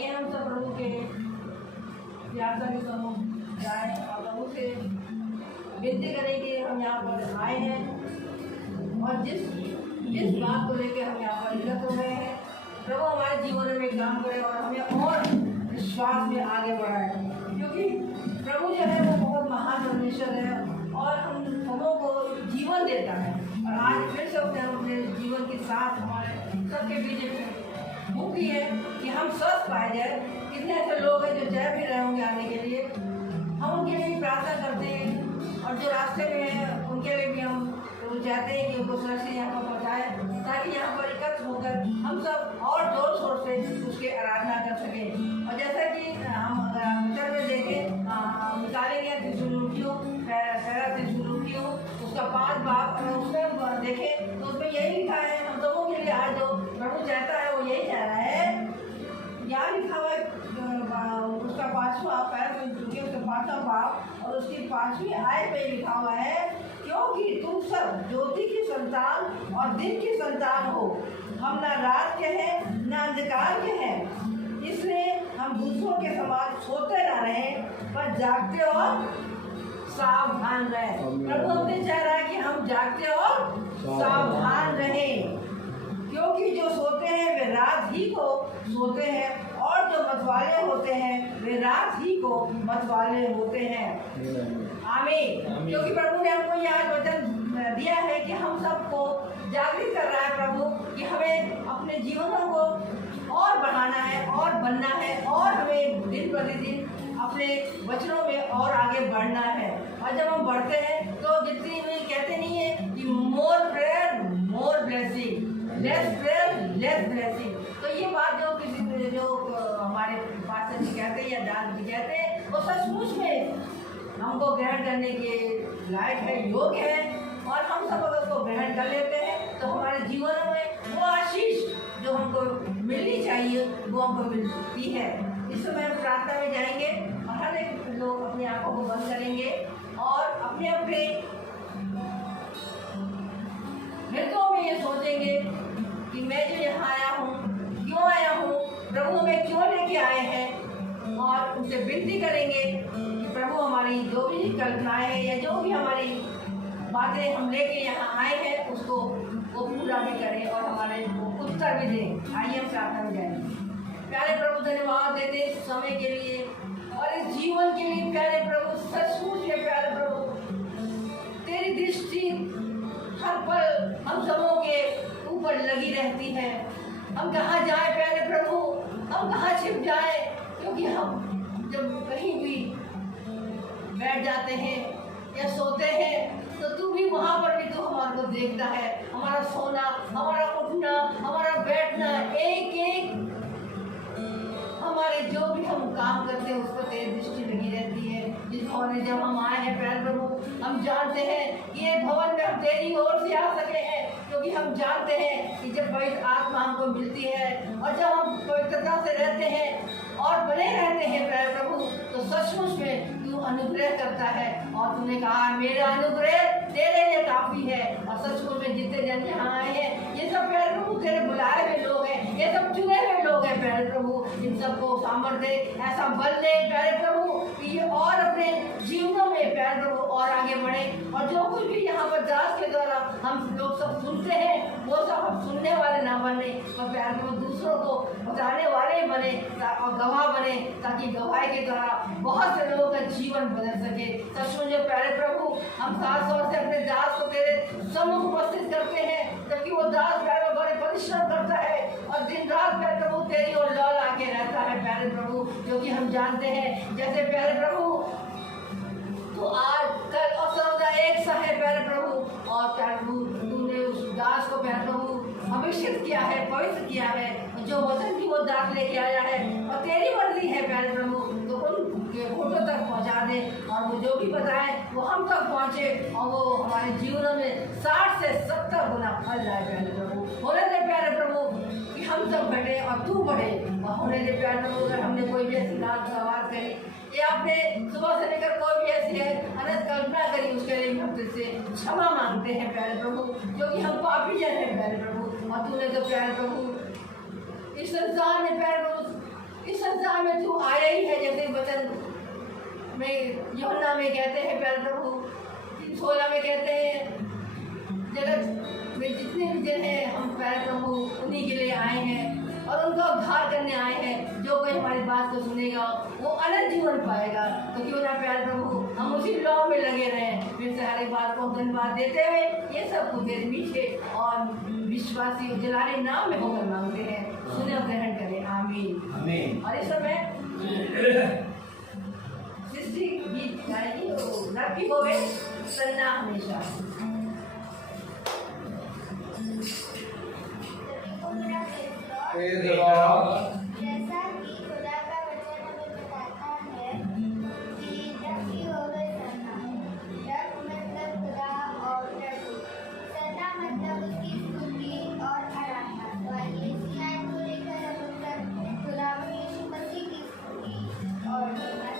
आइए हम सब प्रभु के यात्रा के समूह जाए और प्रभु से विनती करें कि हम यहाँ पर आए हैं और जिस बात को लेकर हम यहाँ पर एकत्र हो गए हैं, प्रभु हमारे जीवन में काम करे और हमें और विश्वास में आगे बढ़ाए, क्योंकि प्रभु जो है वो बहुत महान परमेश्वर है और हम सबों को जीवन देता है। और आज फिर से अपने जीवन के साथ हमारे सबके बीच भूखी है कि हम स्वस्थ पाए जाए। कितने ऐसे लोग हैं जो जय भी रहे होंगे आने के लिए, हम उनके लिए भी प्रार्थना करते हैं और जो रास्ते में हैं उनके लिए भी हम चाहते हैं कि उनको सुरक्षित यहाँ पर पहुँचाए, ताकि यहाँ पर एकत्र होकर हम सब और जोर शोर से उसकी आराधना कर सकें। और जैसा कि हम पिक्चर में देखें, निकालेंगे त्रिशूलुकियों उसका 5 बाब, अगर उसमें देखें तो उसमें यही लिखा है हम सबों के लिए। आज जो प्रभु चाहता है वो यही कह रहा है, यहाँ लिखा हुआ है उसका 5वां पैर, उसका 5वां बाब और उसकी 5वीं आयत पे लिखा हुआ है, क्योंकि तुम सब ज्योति की संतान और दिन की संतान हो, हम न रात के हैं न अंधकार के हैं, इसलिए हम दूसरों के समान सोते न रहें पर जागते और सावधान रहें। प्रभु हमने चाह रहा है कि हम जागते और सावधान रहें, क्योंकि जो सोते हैं वे रात ही को सोते हैं और जो मतवाले होते हैं वे रात ही को मतवाले होते हैं। आमीन। क्योंकि प्रभु ने हमको यह वचन दिया है कि हम सबको जागृत कर रहा है प्रभु कि हमें अपने जीवनों को और बढ़ाना है और बनना है और हमें दिन प्रतिदिन अपने वचनों में और आगे बढ़ना है। और जब हम बढ़ते हैं तो जितनी भी कहते नहीं है कि more prayer more blessing, less prayer less blessing. तो ये बात जो किसी जो हमारे पास्टर जी कहते हैं या दास जी कहते हैं, वो सचमुच में हमको ग्रहण करने के लायक है, योग्य है। और हम सब अगर उसको ग्रहण कर लेते हैं तो हमारे जीवन में वो आशीष जो हमको मिलनी चाहिए वो हमको मिलती है। इस समय हम प्रार्थना में जाएंगे और हर एक लोग अपनी आंखों को बंद करेंगे और अपने अपने हृदयों में ये सोचेंगे कि मैं जो यहाँ आया हूँ, क्यों आया हूँ, प्रभु हमें क्यों लेके आए हैं, और उनसे विनती करेंगे कि प्रभु हमारी जो भी कल्पनाएं हैं या जो भी हमारी बातें हम लेके यहाँ आए हैं उसको वो पूरा भी करें और हमारे उत्तर भी दें। आइए हम प्रार्थना में जाएंगे। प्यारे प्रभु धन्यवाद देते इस समय के लिए और इस जीवन के लिए। प्यारे प्रभु सचमुच है प्यारे प्रभु, तेरी दृष्टि हर पल हम सबों के ऊपर लगी रहती है। हम कहाँ जाए प्यारे प्रभु, हम कहाँ छिप जाए, क्योंकि हम जब कहीं भी बैठ जाते हैं या सोते हैं तो तू भी वहाँ पर भी तो हमारे को देखता है। हमारा सोना, हमारा उठना, हमारा बैठना, एक एक हमारे जो भी हम काम करते हैं उस पर तेरी दृष्टि लगी रहती है। जिस भवन में जब हम आए हैं प्यारे प्रभु, हम जानते हैं कि ये भवन में हम तेरी ओर से आ सके हैं, क्योंकि हम जानते हैं कि जब पवित्र आत्मा हमको मिलती है और जब हम पवित्रता से रहते हैं और बने रहते हैं प्यारे प्रभु, तो सचमुच में तू अनुग्रह करता है। और तूने कहा मेरा अनुग्रह तेरे लिए काफी है। और सचमुच में जितने जन यहाँ आए हैं ये सब प्यारे प्रभु तेरे बुलाए हुए लोग हैं, ये सब चुने हुए लोग हैं प्यारे प्रभु। इन सबको सामर्थ्य ऐसा बल दे प्यारे प्रभु कि ये और अपने जीवनों में प्यारे प्रभु और आगे बढ़े। और जो कुछ भी यहाँ पर दास के द्वारा हम लोग सब सुनते हैं वो सब हम सुनने वाले ना बने, तो प्यारे प्रभु दूसरों को बताने वाले बने और गवाह बने, ताकि गवाही के द्वारा बहुत से लोगों का जीवन बदल सके। सचमुच प्यारे प्रभु हम खास तौर से अपने दास को तेरे सम्मुख उपस्थित करते हैं, जबकि वो दास प्यारे बड़े परिश्रम करता है और दिन रात प्यारे प्रभु तेरी ओर लौट आके रहता है प्यारे प्रभु, जो कि हम जानते हैं जैसे प्यारे प्रभु तो आज कल और सर्वदा एक सा है प्यारे प्रभु। और प्यारे प्रभु तूने उस दास को प्यारे प्रभु अभिषेक किया है, पवित्र किया है, जो वचन की वो दास लेके आया है और तेरी मर्जी है प्यारे प्रभु, तो उनके फोटो तक पहुंचा दे और वो जो भी बताए वो हम तक पहुंचे और वो हमारे जीवन में 60 से 70 गुना फल जाए प्यारे प्रभु। होने दे प्यारे प्रभु कि हम सब बढ़े और तू बढ़े। और होने दे प्यारे प्रभु अगर हमने कोई भी ऐसी बात करी या आपने सुबह से लेकर कोई भी ऐसी है अनंत कल्पना करी, उसके लिए हम तुझसे क्षमा मांगते हैं प्यारे प्रभु, क्योंकि हम पापी जन हैं प्यारे प्रभु। और तूने तो प्यारे प्रभु इस संसार में प्यारे प्रभु, इस संसार में तू आया ही है, जैसे वचन में यूहन्ना में कहते हैं, प्यारे प्रभु 3:16 में कहते हैं, जगत में जितने भी जन हैं हम प्यारे प्रभु उन्हीं के लिए आए हैं और उनका उद्धार करने आए हैं। जो कोई हमारी बात को सुनेगा वो अनंत जीवन पाएगा। तो क्यों ना प्यारे प्रभु हम उसी लॉ में लगे रहें। फिर से हर एक बात को धन्यवाद देते हुए ये सब कुछ तेरे मीठे और विश्वासी जलाने नाम में होकर मांगते हैं, सुने और ग्रहण करें। आमीन आमीन। और इस समय सृष्टि गीत गाएगी और रखी होवे सन्ना हमेशा। Praise the Lord. जैसा कि खुदा का वचन हमें बताता है कि जब की हो गए सन्ना, जब मतलब खुदा और प्रभु, सन्ना मतलब उसकी स्तुति और आराधना। तो आइए इसी आयत को लेकर हम लोग खुदा यीशु मसीह की स्तुति और महिमा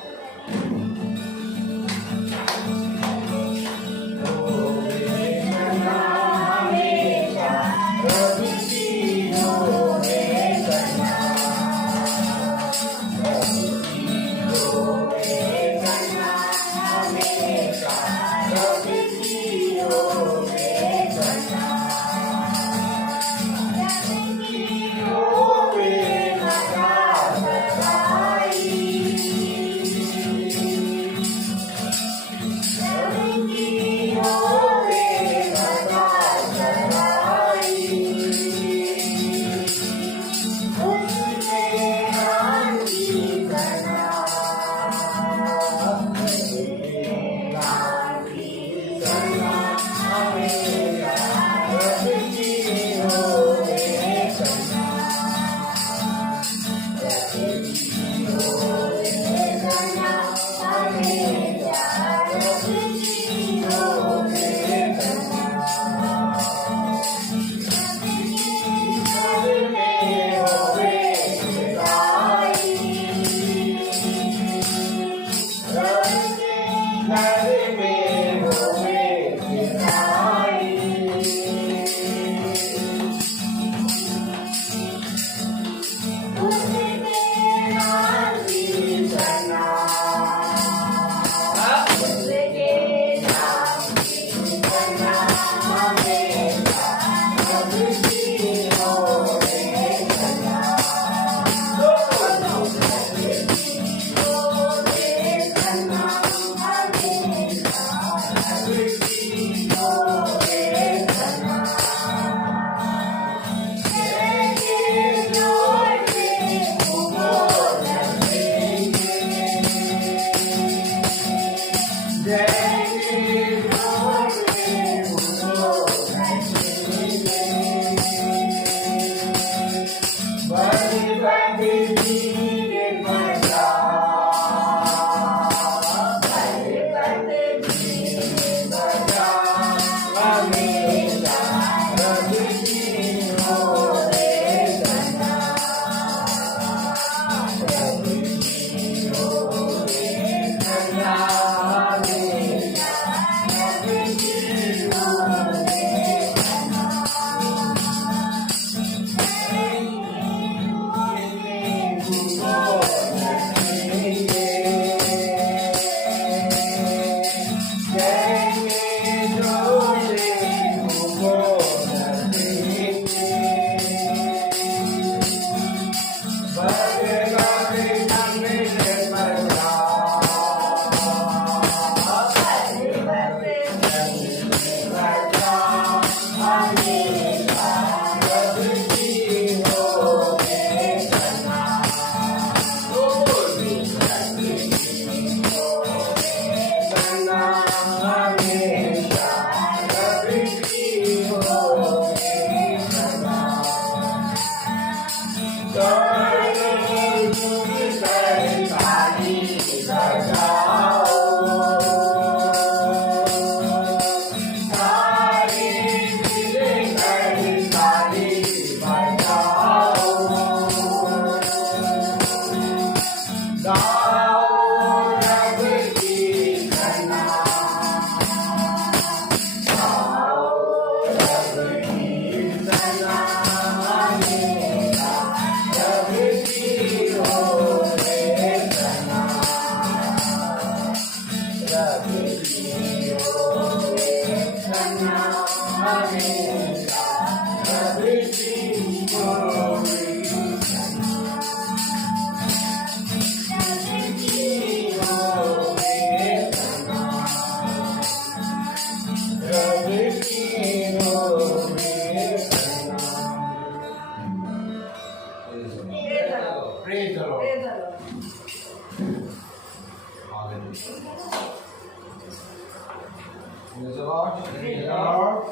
Praise the Lord. Praise the Lord. Hallelujah. Praise the Lord. Praise the Lord.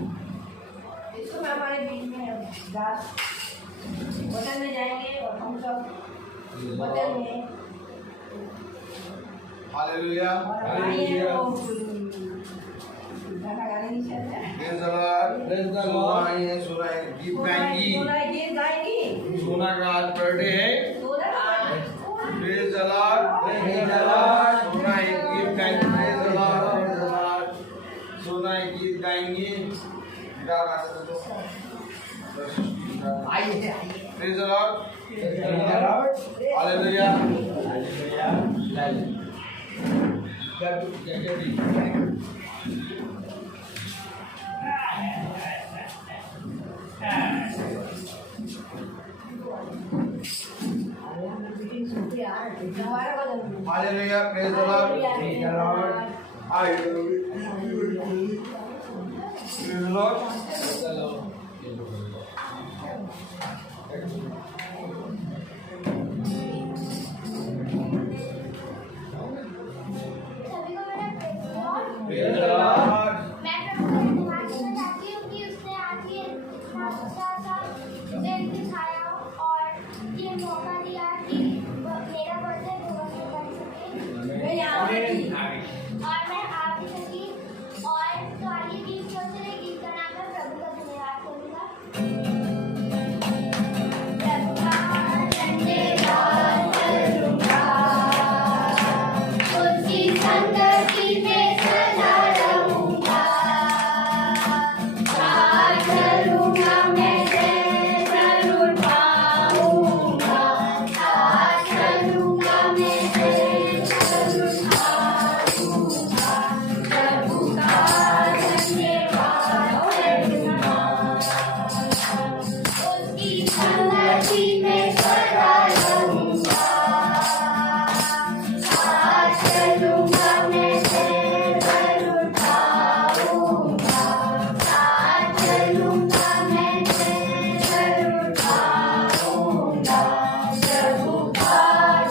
इस समय हमारे बीच में दास वचन में जाएंगे और हम सब वचन में Hallelujah. और आइए वो गाना गाने नहीं चाहते Praise the Lord. Praise the Lord. सोना है गीत गाएंगी. सोना गीत गाएंगी सोना का आज बर्थडे है. सोना Praise the Lord. Praise the Lord. सोना एक गीत गाएंगी. Praise the Lord. Praise the Lord. सोना एक गीत गाएंगी. गिटार आ सकते हो. आइए Praise the Lord. Praise the Lord. Hallelujah. Hallelujah. Praise the Lord. Praise the Lord. Hallelujah. Praise the Lord. Praise the Lord. सभी को मेरा Praise the Lord. मैं प्रभु को धन्यवाद देना चाहती हूँ कि उसने आज ये इतना अच्छा सा दिन दिखाया और ये मौका दिया कि मेरा बर्थडे भगवान को कर सके मैं यहाँ पे और मैं आ भी सकी और तो आइए गीत चलते रहे गीत गाकर प्रभु का धन्यवाद करूँगा उसकी संगति में सदा रहूंगा चलूंगा मैं जरूर पाऊंगा चलूंगा मैं जरूर पाऊंगा प्रभु का धन्यवाद करूंगा उसकी संगति में सदा रहूंगा चलूंगा मैं जरूर पाऊंगा चलूंगा मैं जरूर पाऊंगा प्रभु का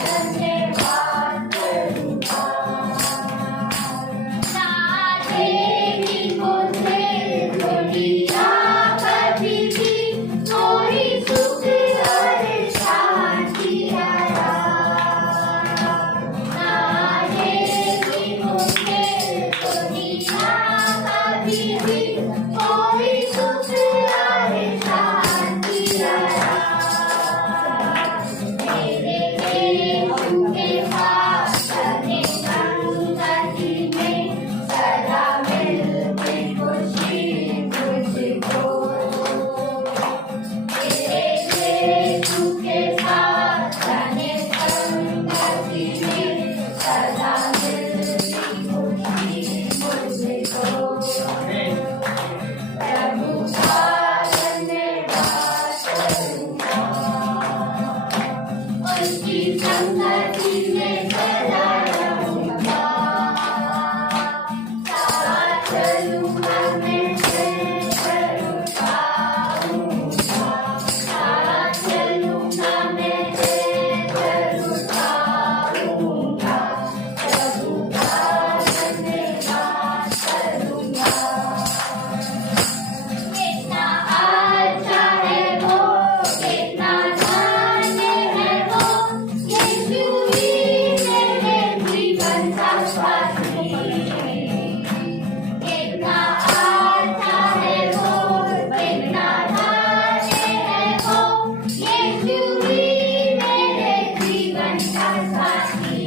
धन्यवाद करूंगा ना देगी मुझे दुनिया कभी भी कोई सुख और शांति ना देगी मुझे दुनिया कभी भी कोई सुख और शांति मेरे यीशु के पास चले संगति में सदा मिलती खुशी मुझको मेरे यीशु के साथ चले संगति में सदा मिलती खुशी मुझको प्रभु का धन्यवाद करूंगा उसकी संगति में सदा रहूंगा चलूंगा मैं जरूर पाऊंगा चलूंगा मैं जरूर पाऊंगा प्रभु का धन्यवाद करूंगा कितना अच्छा है वो कितना धन्य है वो यीशु ही मेरे जीवन का साथी कितना अच्छा है वो कितना धन्य है वो यीशु ही मेरे जीवन का साथी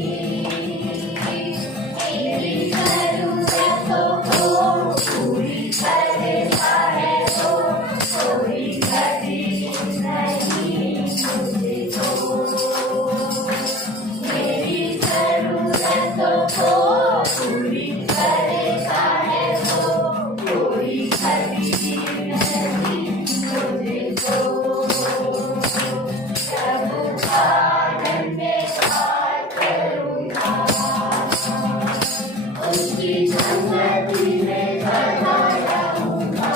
मेरी जरूरतों को पूरी करता है वो कोई कभी नहीं मुझको मेरी जरूरतों को पूरी करता है वो कोई कभी नहीं मुझको प्रभु का धन्यवाद करूंगा उसकी संगति में सदा रहूंगा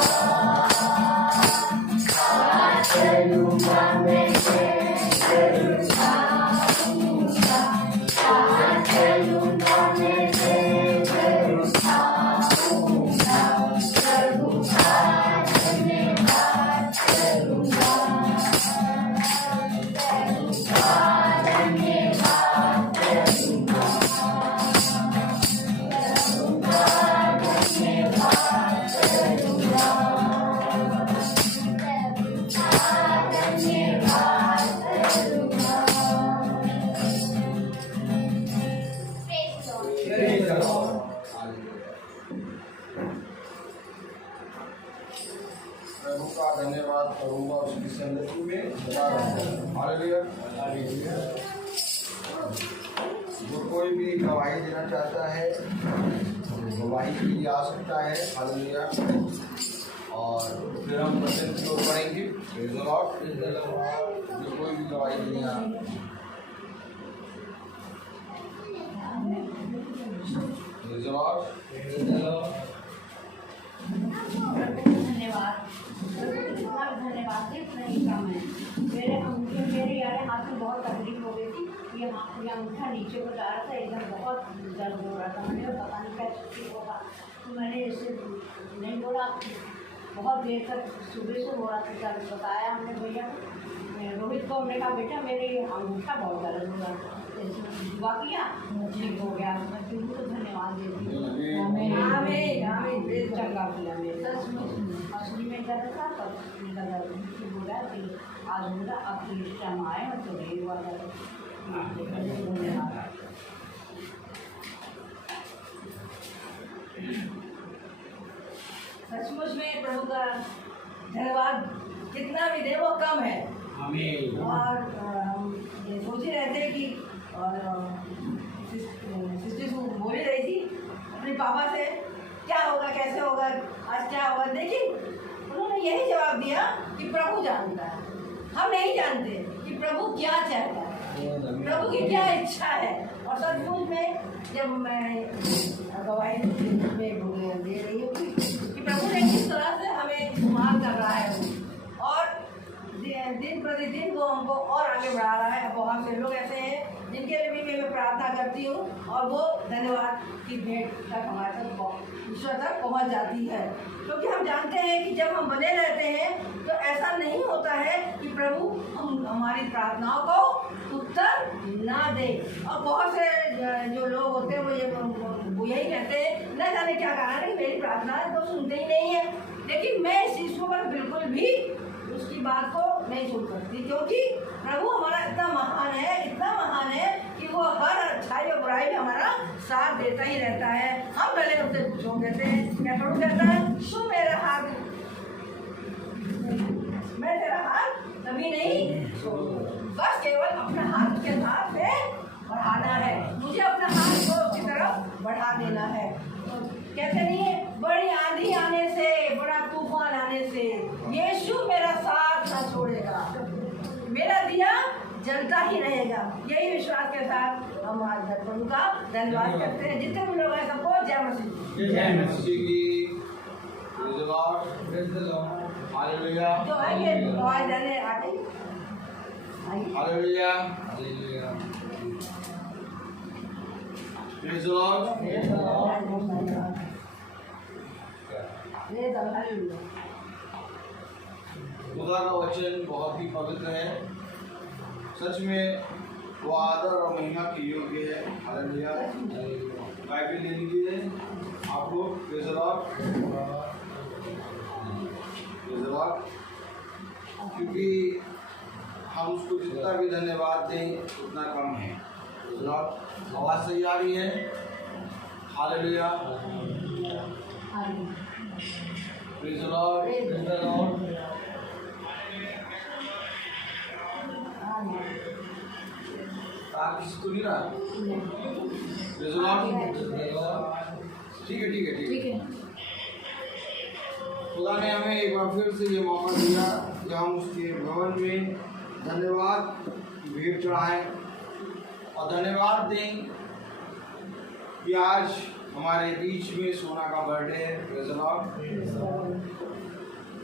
प्रभु का धन्यवाद करूंगा उसकी सन्निधि में सदा रहूंगा। हालेलुया। जो कोई भी गवाही देना चाहता है, गवाही की आवश्यकता है। हालेलुया। और फिर हम वचन की ओर बढ़ेंगे। Praise the Lord. जो कोई भी गवाही देना, प्रेज़ द लॉर्ड। धन्यवाद, धन्यवाद सिर्फ नहीं कम है। मेरे यार हाथ में बहुत तकलीफ हो गई थी। ये अंगूठा नीचे को जा रहा था, एकदम बहुत दर्द हो रहा था। मैंने पता नहीं क्या छुट्टी होगा, तो मैंने इसे नहीं बोला। बहुत देर तक सुबह से हो रहा था, जब बताया हमने भैया रोहित को, हमने कहा बेटा मेरे अंगूठा बहुत दर्द हो रहा था, दुआ किया ठीक हो गया। मैं तुमको तो धन्यवाद देती हूँ। चंगा किया मेरे असली में दर्द था, तब लगा बोला कि आज बोला अब इस टाइम आए और तो नहीं हुआ दर्द। धन्यवाद। सचमुच में प्रभु का धन्यवाद कितना भी दे वो कम है। आमीन। और ये सोच ही रहे थे कि और सिस्टर बोल ही रही थी अपने पापा से क्या होगा, कैसे होगा, आज क्या होगा। देखिए उन्होंने यही जवाब दिया कि प्रभु जानता है, हम नहीं जानते कि प्रभु क्या चाहता है, प्रभु की क्या इच्छा है। और सचमुच में जब मैं गवाही दे रही हूँ कि प्रभु ने किस तरह से हमें इस्तेमाल कर रहा है और दिन प्रतिदिन को हमको और आगे बढ़ा रहा है। बहुत से लोग ऐसे हैं जिनके लिए भी मैं प्रार्थना करती हूँ और वो धन्यवाद की भेंट तक हमारे तक ईश्वर तक पहुँच जाती है। क्योंकि हम जानते हैं कि जब हम बने रहते हैं तो ऐसा नहीं होता है कि प्रभु हमारी प्रार्थनाओं को उत्तर ना दे। और बहुत से जो लोग होते हैं वो यही कहते हैं न जाने क्या कारण है कि मेरी प्रार्थना तो सुनते ही नहीं है। लेकिन मैं इस चीज़ को बिल्कुल भी उसकी बात को नहीं सुन सकती, क्योंकि प्रभु हमारा इतना महान है कि वो हर अच्छाई और बुराई में हमारा साथ देता ही रहता है। हम पहले उससे छोड़ देते हैं, क्या प्रभु कहता है तू मेरा हाथ, मैं तेरा हाथ कभी नहीं बस केवल अपना हाथ के साथ से बढ़ाना है, मुझे अपना हाथ को उसकी तरफ बढ़ा देना है। तो कहते नहीं है बड़ी आंधी आने से, बड़ा तूफान आने से यीशु मेरा साथ न छोड़ेगा, मेरा दिया जलता ही रहेगा। यही विश्वास के साथ हम आज प्रभु का धन्यवाद करते हैं। जितने भी लोग हैं सबको जय मसीह। जय मसीह की। Praise the Lord. Praise the Lord. Hallelujah. तो आइए दवाई देने आगे हालेलुया। Praise the Lord. खुदा का वचन बहुत ही पवित्र है, सच में वो आदर और महिमा के योग्य है। हालेलुया। बाइबल ले लीजिए आप लोग। Praise the Lord. Praise the Lord. क्योंकि हम उसको जितना भी धन्यवाद दें उतना कम है। Praise the Lord. आवाज़ सही आ रही है? Hallelujah. Praise the Lord. Praise the Lord. आप किसी को नहीं रहा? Praise the Lord. ठीक है। खुदा ने हमें एक बार फिर से ये मौका दिया कि हम उसके भवन में धन्यवाद की भेंट चढ़ाएं और धन्यवाद दें कि आज हमारे बीच में सोना का बर्थडे है। Praise the Lord.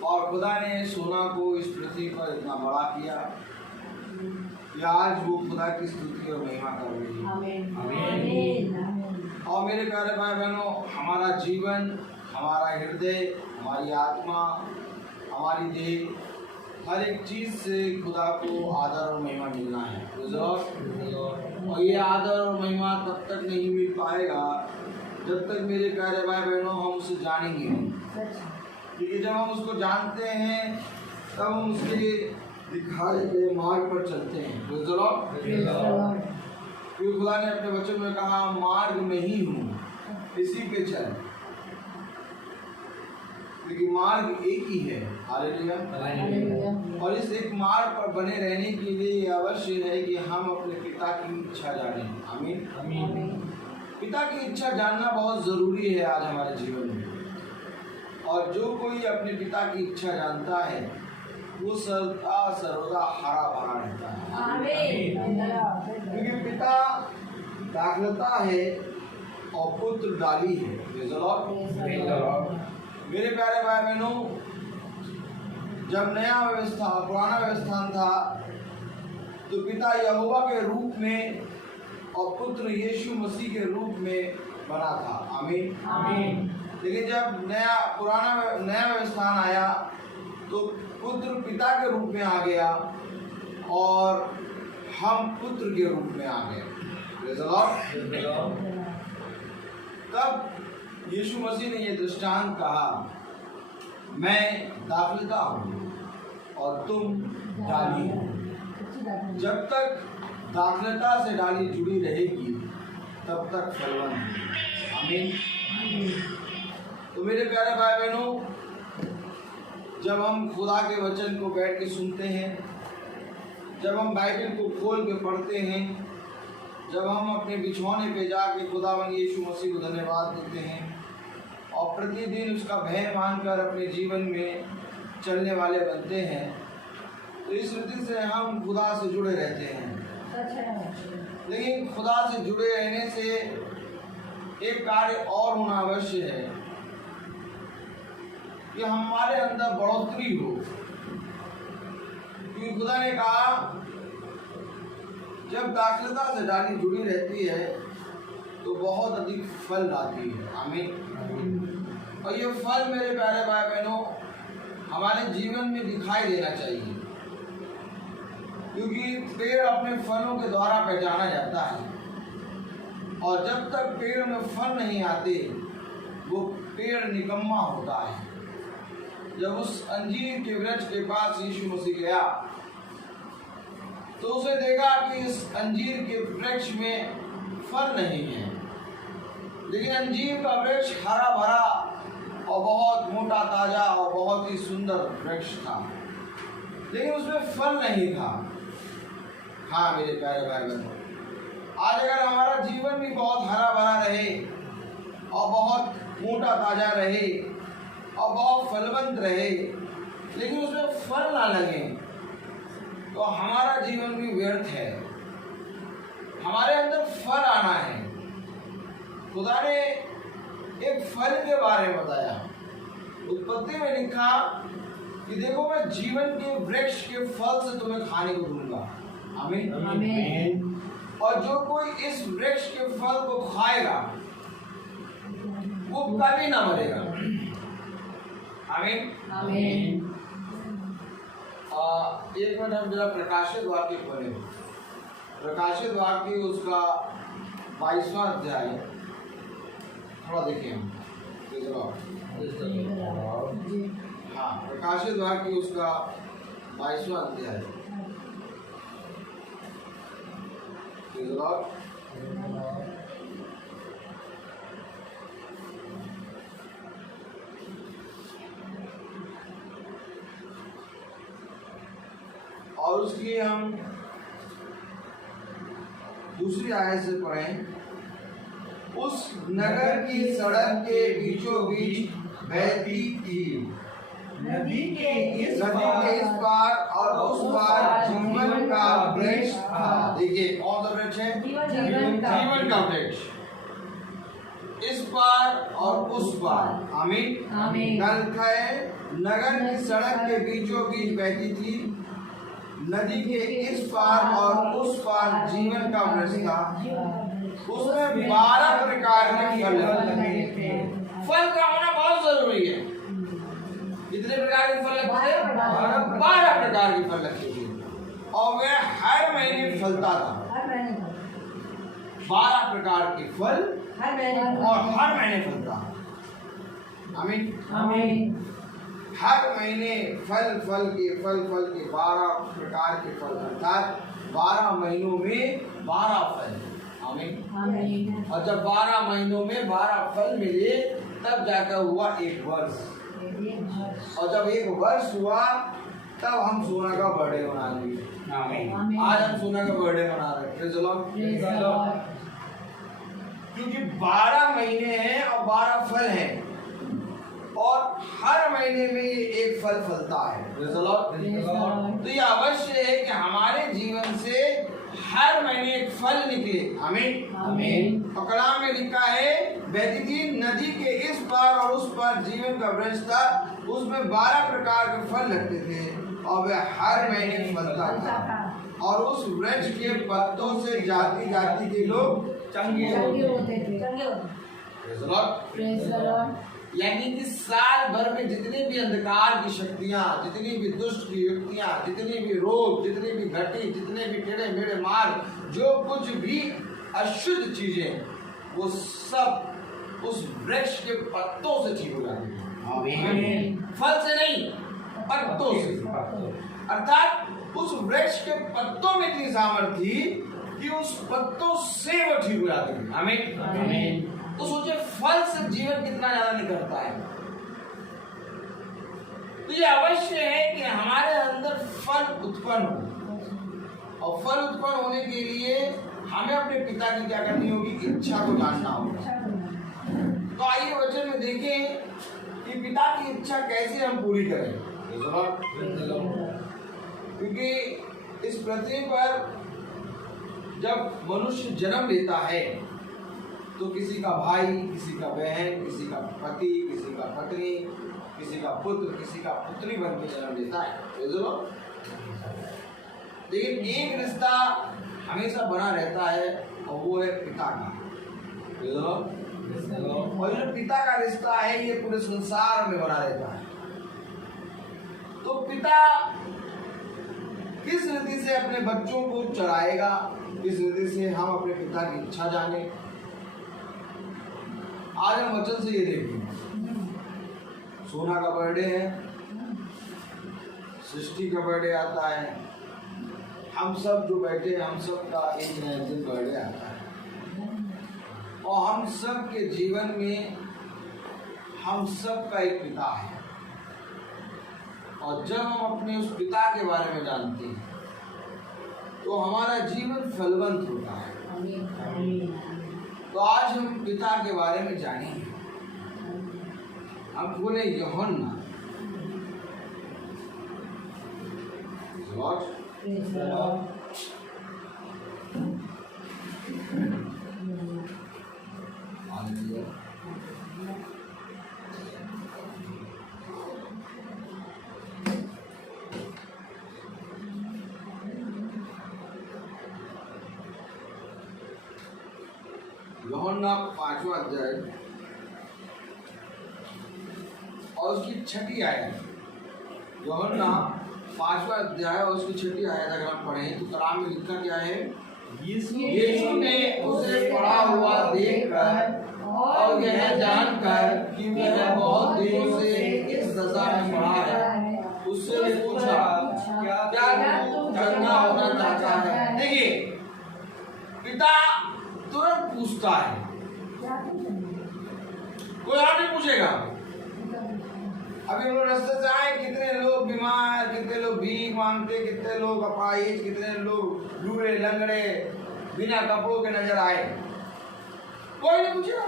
और खुदा ने सोना को इस पृथ्वी पर इतना बड़ा किया कि आज वो खुदा की स्तुति और महिमा कर रही है। आमीन। और मेरे प्यारे भाई बहनों, हमारा जीवन, हमारा हृदय, हमारी आत्मा, हमारी देह, हर एक चीज़ से खुदा को आदर और महिमा मिलना है। और ये आदर और महिमा तब तक नहीं मिल पाएगा जब तक मेरे प्यारे भाई बहनों हम उसे जानेंगे। क्योंकि जब हम उसको जानते हैं तब हम उसके दिखाए गए मार्ग पर चलते हैं। क्योंकि खुदा ने अपने वचन में कहा मार्ग में ही हूँ, इसी पे चल। क्योंकि मार्ग एक ही है। हालेलुया। और इस एक मार्ग पर बने रहने के लिए ये अवश्य है कि हम अपने पिता की इच्छा जानें। आमीन आमीन। पिता की इच्छा जानना बहुत जरूरी है आज हमारे जीवन में। और जो कोई अपने पिता की इच्छा जानता है वो सर्वदा हरा भरा रहता है। क्योंकि पिता दाखलता है और पुत्र डाली है। मेरे प्यारे भाई बहनों, जब नया व्यवस्था पुराना व्यवस्थान था तो पिता यहोवा के रूप में और पुत्र यीशु मसीह के रूप में बना था। आमीन आमीन। लेकिन जब नया व्यवस्थान आया तो पुत्र पिता के रूप में आ गया और हम पुत्र के रूप में आ गए। तब यीशु मसीह ने ये दृष्टांत कहा, मैं दाखलता हूँ और तुम डाली हो। जब तक दाखलता से डाली जुड़ी रहेगी तब तक फलवान है। आमीन। तो मेरे प्यारे भाई बहनों, जब हम खुदा के वचन को बैठ के सुनते हैं, जब हम बाइबल को खोल के पढ़ते हैं, जब हम अपने बिछौने पे जाके खुदावंद यीशु मसीह को धन्यवाद देते हैं और प्रतिदिन उसका भय मानकर अपने जीवन में चलने वाले बनते हैं, तो इस रीति से हम खुदा से जुड़े रहते हैं। लेकिन खुदा से जुड़े रहने से एक कार्य और होना अवश्य है कि हमारे अंदर बढ़ोतरी हो। क्योंकि खुदा ने कहा, जब दाखलता से डाली जुड़ी रहती है तो बहुत अधिक फल लाती है। आमीन। और ये फल मेरे प्यारे भाई बहनों हमारे जीवन में दिखाई देना चाहिए, क्योंकि पेड़ अपने फलों के द्वारा पहचाना जाता है। और जब तक पेड़ में फल नहीं आते वो पेड़ निकम्मा होता है। जब उस अंजीर के वृक्ष के पास यीशु मसीह गया तो उसे देखा कि इस अंजीर के वृक्ष में फल नहीं है, लेकिन अंजीर का वृक्ष हरा भरा और बहुत मोटा ताजा और बहुत ही सुंदर वृक्ष था, लेकिन उसमें फल नहीं था। हाँ मेरे प्यारे भाई बहनों, आज अगर हमारा जीवन भी बहुत हरा भरा रहे और बहुत मोटा ताजा रहे और बहुत फलवंत रहे, लेकिन उसमें फल ना लगे तो हमारा जीवन भी व्यर्थ है। हमारे अंदर फल आना है। खुदा ने एक फल के बारे में बताया। उत्पत्ति में लिखा कि देखो मैं जीवन के वृक्ष के फल से तुम्हें खाने को दूंगा। आमीन आमीन। और जो कोई इस वृक्ष के फल को खाएगा वो कभी ना मरेगा। आमीन आमीन। एक मिनट हम जरा प्रकाशित वाक्य पढ़े। प्रकाशित वाक्य उसका 22वां अध्याय थोड़ा देखिए हम। हाँ, प्रकाशित वाक्य उसका 22वां अध्याय। और उसकी हम दूसरी आयत से पढ़ें। उस नगर की सड़क के बीचों बीच बहती थी नदी के इस पार और उस पार जीवन का वृक्ष था। देखिए कौन सा वृक्ष है? जीवन का वृक्ष। इस पार और उस पार। आमीन आमीन। नगर की सड़क के बीचों बीच बहती थी नदी के इस पार और उस पार जीवन का वृक्ष था। उसमें 12 प्रकार के फल लगे थे। फल का होना बहुत जरूरी है। कितने प्रकार के फल लगते हैं? 12 प्रकार के फल लगते थे और वह हर महीने फलता था। 12 प्रकार के फल और हर महीने फलता। आमीन आमीन। हर महीने फल के 12 प्रकार के फल, अर्थात 12 महीनों में 12 फल। आमीन। और जब 12 महीनों में 12 फल मिले तब जाकर हुआ एक वर्ष। और जब 1 वर्ष हुआ तब हम सोना का बर्थडे मना लिए। आज हम सोना का बर्थडे मना रहे हैं। Praise the Lord। क्योंकि 12 महीने हैं और 12 फल हैं और हर महीने में ये एक फल फलता है। Praise the Lord। तो ये अवश्य है कि हमारे जीवन से हर महीने एक फल निकले। आमीन। और कलाम में लिखा है वैदिकी नदी के इस पार और उस पार जीवन का वृक्ष था, उसमें 12 प्रकार के फल लगते थे और वह हर महीने फलता था और उस वृक्ष के पत्तों से जाति जाति के लोग चंगे होते थे। यानी कि साल भर में जितने भी अंधकार की शक्तियां, जितनी भी दुष्ट की युक्तियां, जितने भी रोग, जितने भी घटी, जितने भी टेढ़े मेढ़े मार्ग, जो कुछ भी अशुद्ध चीजें, वो सब उस वृक्ष के पत्तों से ठीक हो जाती है। फल से नहीं, पत्तों से। अर्थात उस वृक्ष के पत्तों में इतनी सामर्थ्य थी कि उस पत्तों से वो ठीक हो जाती है। आमीन। तो सोचिए फल से जीवन कितना ज्यादा निकलता है। तो ये अवश्य है कि हमारे अंदर फल उत्पन्न हो और फल उत्पन्न होने के लिए हमें अपने पिता की क्या करनी होगी, इच्छा को जानना होगा। तो आइए वचन में देखें कि पिता की इच्छा कैसे हम पूरी करें। क्योंकि इस पृथ्वी पर जब मनुष्य जन्म लेता है तो किसी का भाई, किसी का बहन, किसी का पति, किसी का पत्नी, किसी का पुत्र, किसी का पुत्री बन के जन्म लेता है। लेकिन एक रिश्ता हमेशा बना रहता है और वो है पिता का। और जो पिता का रिश्ता है ये पूरे संसार में बना रहता है। तो पिता किस रीति से अपने बच्चों को चलाएगा, किस रीति से हम अपने पिता की इच्छा जाने, आज हम वचन से ये देखेंगे। सोना का बर्थडे है, सृष्टि का बर्थडे आता है, हम सब जो बैठे हैं हम सब का एक न एक दिन बर्थडे आता है और हम सब के जीवन में हम सब का एक पिता है। और जब हम अपने उस पिता के बारे में जानते हैं तो हमारा जीवन फलवंत होता है। तो आज हम पिता के बारे में जानेंगे। हम बोले यूहन्ना। यूहन्ना 5वां अध्याय और उसकी 6ठी आयत। यूहन्ना 5वां अध्याय और उसकी 6ठी आयत अगर हम पढ़ें तो कलाम में लिखा क्या है, यीशु ने उसे पड़ा हुआ देखकर और यह जानकर कि वह बहुत दिनों से इस दशा में पड़ा है, उससे पूछा क्या तू चंगा होना चाहता है। देखिए पिता तुरंत पूछता है, कोई और नहीं पूछेगा। अभी हम लोग रास्ते से आए, कितने लोग बीमार, कितने लोग भीख मांगते, कितने लोग अपाहिज, कितने लोग लूले लंगड़े बिना कपड़ों के नजर आए, कोई नहीं पूछेगा।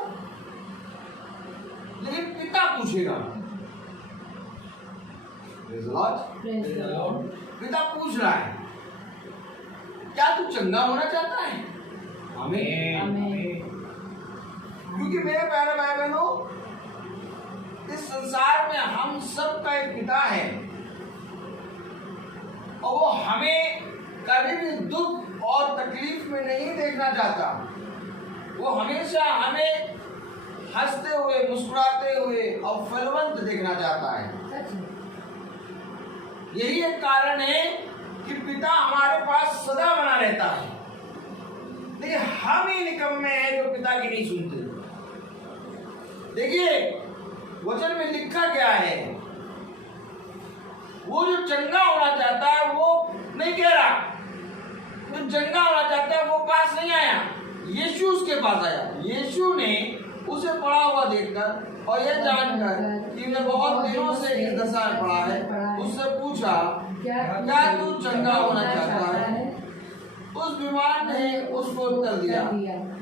लेकिन पिता पूछेगा। पिता पूछ रहा है, क्या तू चंगा होना चाहता है। आमीन। क्योंकि मेरे प्यारे भाई बहनों, इस संसार में हम सब का एक पिता है और वो हमें कभी भी दुख और तकलीफ में नहीं देखना चाहता। वो हमेशा हमें हंसते हुए, मुस्कुराते हुए और फलवंत देखना चाहता है। यही एक कारण है कि पिता हमारे पास सदा बना रहता है। लेकिन हम ही निकम्मे हैं जो पिता की नहीं सुनते। देखिए वचन में लिखा क्या है, वो जो चंगा होना चाहता है वो नहीं कह रहा, जो चंगा होना चाहता है वो पास नहीं आया, यीशु उसके पास आया। यीशु ने उसे पड़ा हुआ देखकर और ये जानकर कि मैं बहुत दिनों से इस दशा में पड़ा है, उससे पूछा, क्या तू चंगा होना चाहता है? उस बीमार ने उसको उत्तर दिया,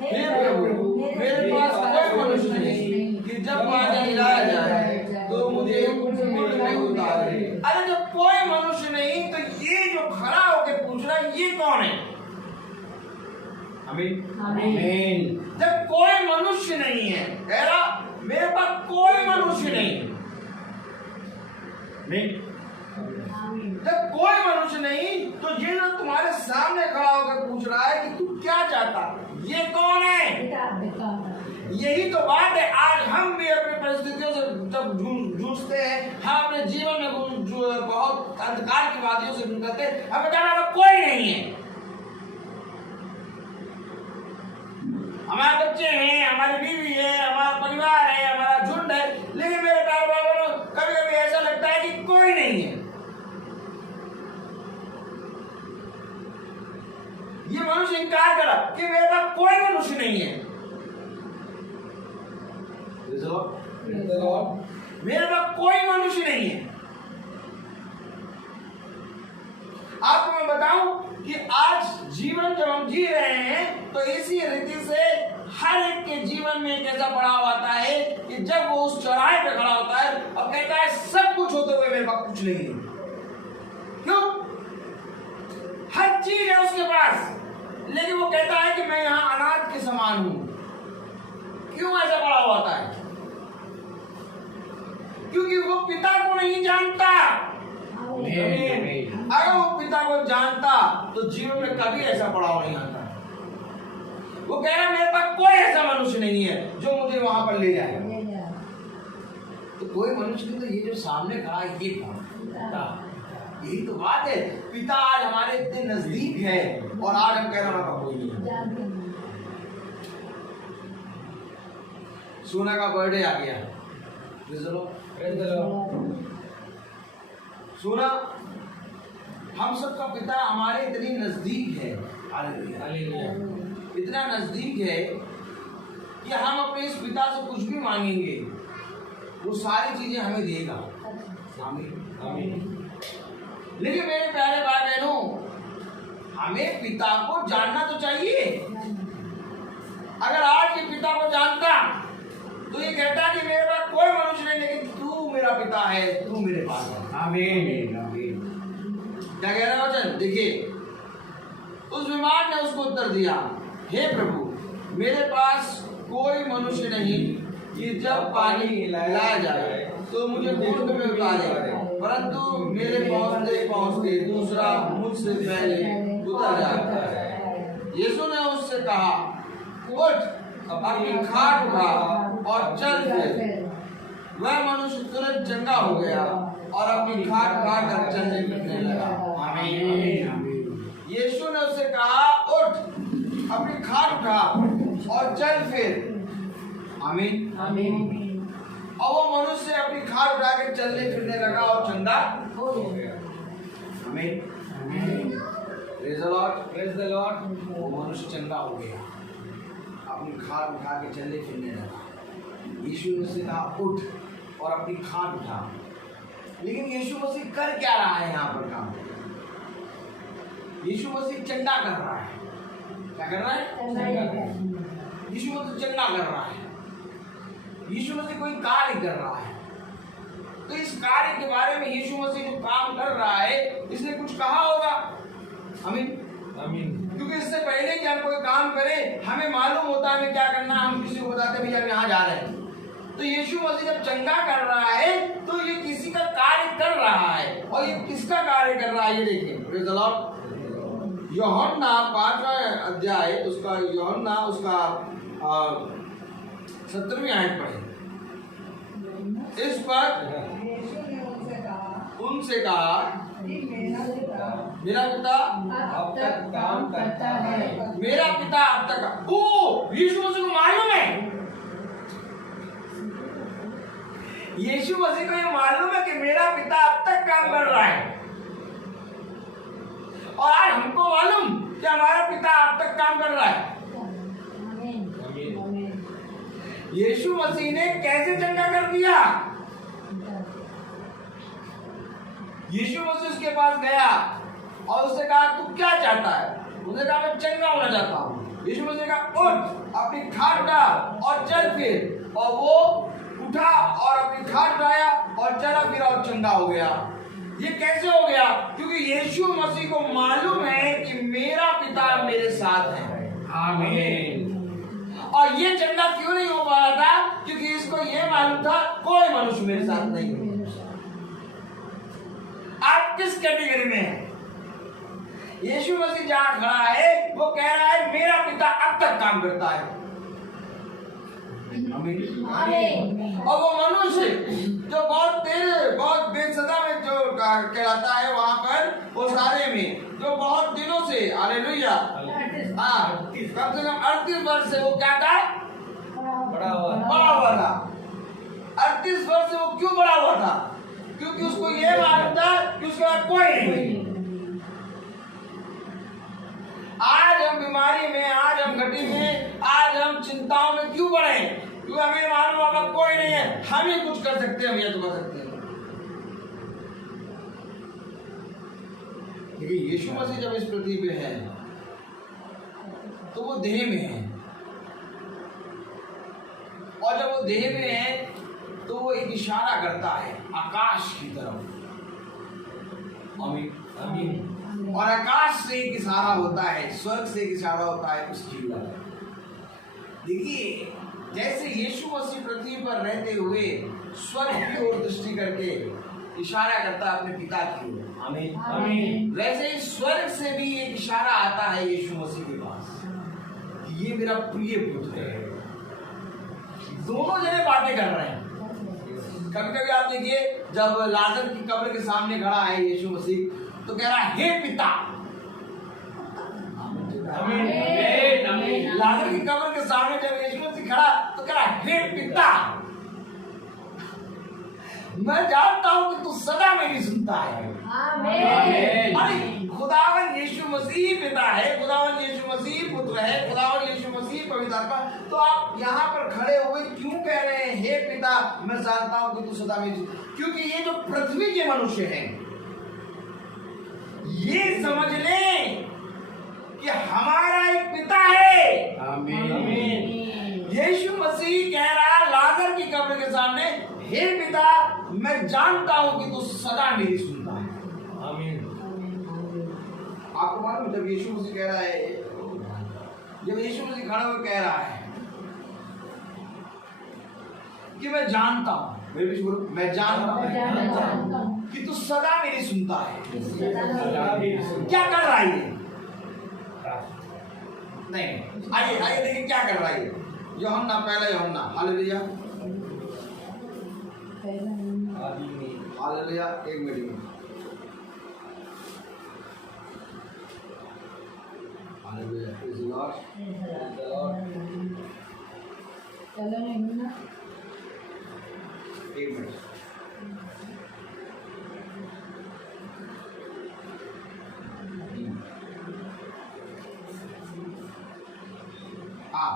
हे प्रभु, मेरे पास कोई मनुष्य नहीं कि जब पानी हिलाया जाए तो मुझे मुट्ठ में उतारे। अरे जब कोई मनुष्य नहीं तो ये जो खड़ा होकर पूछ रहा है, ये कौन है? आमीन। जब कोई मनुष्य नहीं है, कह रहा मेरे पास कोई मनुष्य नहीं। जब कोई मनुष्य नहीं तो ये जो तुम्हारे सामने खड़ा होकर पूछ रहा है कि तू क्या चाहता, ये कौन है? यही तो बात है। आज हम भी अपनी परिस्थितियों से जब जूझते हैं, हम अपने जीवन में बहुत अंधकार की वादियों से गुजरते हैं, हमें कहना कोई नहीं है। हमारे बच्चे हैं, हमारी बीवी है, हमारा परिवार है, हमारा झुंड है, लेकिन मेरे प्यारे भाइयों, कभी कभी ऐसा लगता है कि कोई नहीं है। ये मनुष्य इनकार करा कि मेरे पास कोई मनुष्य नहीं है। मेरे पास कोई मनुष्य नहीं है। आपको मैं बताऊं कि आज जीवन जब हम जी रहे हैं तो इसी रीति से हर एक के जीवन में एक ऐसा पड़ाव आता है कि जब वो उस चौराहे पे खड़ा होता है और कहता है सब कुछ होते हुए मेरे पास कुछ नहीं है। क्यों? हर चीज है उसके पास, लेकिन वो कहता है कि मैं यहाँ अनाथ के समान हूं। क्यों ऐसा पड़ाव होता है? क्योंकि वो पिता को नहीं जानता। अगर वो पिता को जानता तो जीवन में कभी ऐसा पड़ाव नहीं आता। वो कह रहा मेरे पास कोई ऐसा मनुष्य नहीं है जो मुझे वहां पर ले जाए। तो कोई मनुष्य नहीं, तो ये जो सामने खड़ा है ये कौन? यही तो बात है। पिता आज हमारे इतने नजदीक है और आज हम कह रहे हैं कोई नहीं है। सोना का बर्थडे आ गया। सोना हम सबका पिता हमारे इतनी नजदीक है, इतना नजदीक है कि हम अपने इस पिता से कुछ भी मांगेंगे वो सारी चीजें हमें देगा। आमीन। लेकिन मेरे प्यारे भाई बहनों, हमें पिता को जानना तो चाहिए। अगर आज ये पिता को जानता तो ये कहता कि मेरे पास कोई मनुष्य नहीं, लेकिन तू मेरा पिता है, तू मेरे पास है। आमीन। क्या कह रहा है वचन? देखिए, उस बीमार ने उसको उत्तर दिया, हे प्रभु, मेरे पास कोई मनुष्य नहीं कि जब पानी लाया जाए तो मुझे मुट्ठ में उतारे, परंतु मेरे पहुंचते पहुंचते दूसरा मुझसे पहले उतर जाता है। यीशु ने उससे कहा, उठ, अपनी खाट उठा और चल फिर। वह मनुष्य तुरंत चंगा हो गया और अपनी खाट उठाकर चलने फिरने लगा। आमीन। यीशु ने उससे कहा, उठ, अपनी खाट उठा और चल फिर। आमीन। और वो मनुष्य अपनी खाट उठाकर चलने फिरने लगा और चंगा हो गया। आमीन। Praise the Lord. वो मनुष्य चंगा हो गया, अपनी खाट उठा के चलने फिरने लगा। यीशु ने उससे कहा, उठ और अपनी खाट उठा। लेकिन यीशु मसीह कर क्या रहा है यहाँ पर काम? यीशु मसीह चंगा कर रहा है। क्या कर रहा है? यीशु मसीह चंगा कर रहा है। यीशु मसीह कोई कार्य कर रहा है। तो इस कार्य के बारे में यीशु मसीह जो काम कर रहा है, इसने कुछ कहा होगा। आमीन। क्योंकि इससे पहले कि हम कोई काम करें, हमें मालूम होता है हमें क्या करना, हम किसी को बताते भैया हम यहाँ जा रहे हैं। तो यीशु मसीह जब चंगा कर रहा है तो ये किसी का कार्य कर रहा है। और ये किसका कार्य कर रहा है ये देखिए। Praise the Lord. यूहन्ना 5वां अध्याय उसका 17वीं आयत पढ़े। इस पर उनसे कहा, मेरा पिता अब तक काम करता है। मेरा पिता अब तक, ओ यीशु मसीह को मालूम है, यीशु मसीह को ये मालूम है कि मेरा पिता अब तक काम कर रहा है। और आज हमको मालूम कि हमारा पिता अब तक काम कर रहा है। यीशु मसीह मसीह ने कैसे चंगा कर दिया? यीशु मसीह उसके पास गया और उससे कहा तू क्या चाहता है? उसने कहा मैं चंगा होना चाहता हूँ। यीशु मसीह ने कहा उठ, अपनी खाट उठा और चल फिर। और वो उठा और अपनी खाट उठाया और चला फिर और चंगा हो गया। ये कैसे हो गया? क्योंकि यीशु मसीह को मालूम है कि मेरा पिता मेरे साथ है। आमीन। और ये चंगा क्यों नहीं हो पा रहा था? क्योंकि इसको ये मालूम था कोई मनुष्य मेरे साथ नहीं है। आप किस कैटेगरी में हैं? यीशु मसीह जहां खड़ा है वो कह रहा है मेरा पिता अब तक काम करता है। आमीन। और वो मनुष्य जो बहुत बेसदा में जो कहलाता है वहां पर वो सारे में जो बहुत दिनों से हालेलुया कम से कम 38 वर्ष से वो क्या था? बड़ा हुआ था। 38 वर्ष से वो क्यों बड़ा हुआ था? क्योंकि उसको ये मालूम था कि उसके बाद कोई नहीं। आज हम बीमारी में, आज हम घटी में, आज हम चिंताओं में क्यों पड़े? क्योंकि हमें मालूम होगा कोई नहीं है, हम ही कुछ कर सकते हैं, हम ये तो कर सकते हैं। लेकिन यीशु मसीह जब इस पृथ्वी पे है तो वो देह में है, और जब वो देह में है तो वो एक इशारा करता है आकाश की तरफ। आमीन। और आकाश से एक इशारा होता है, स्वर्ग से एक इशारा होता है उसकी ओर। देखिए जैसे यीशु मसीह पृथ्वी पर रहते हुए स्वर्ग की ओर दृष्टि करके इशारा करता है अपने पिता की ओर। आमीन। आमीन। वैसे ही स्वर्ग से भी एक इशारा आता है यीशु मसीह के पास, ये मेरा प्रिय पुत्र है। दोनों जने बातें कर रहे हैं। कभी कभी आप देखिए जब लाजर की कब्र के सामने खड़ा है यीशु मसीह तो कह रहा है हे पिता। आमीन। लाजर की कब्र के सामने जब यीशु मसीह खड़ा तो कह रहा है हे पिता, मैं जानता हूं कि तू सदा मेरी सुनता है। आमीन। अरे खुदावन यीशु मसीह पिता है, खुदावन यीशु मसीह पुत्र है, खुदावन यीशु मसीह पवित्र आत्मा। तो आप यहाँ पर खड़े हुए क्यों कह रहे हैं हे पिता, मैं जानता हूं कि तू सदा मेरी? क्योंकि ये जो पृथ्वी के मनुष्य हैं ये समझ लें कि हमारा एक पिता है। आमीन। यीशु मसीह कह रहा है लाजर की कब्र के सामने हे पिता, मैं जानता हूं कि तू सदा मेरी सुनता है। आमीन। आपको मालूम जब यीशु मसीह कह रहा है, जब यीशु मसीह खड़ा होकर कह रहा है कि मैं जानता हूं, मैं जानता हूं कि तू सदा मेरी सुनता है। क्या कर रहा है? नहीं, आइए देखिए क्या कर रहा है यूहन्ना, पहला यूहन्ना। हालेलुया, हालेलुया। एक मिनट। हालेलुया, प्रेज़ द लॉर्ड। एक मिनट।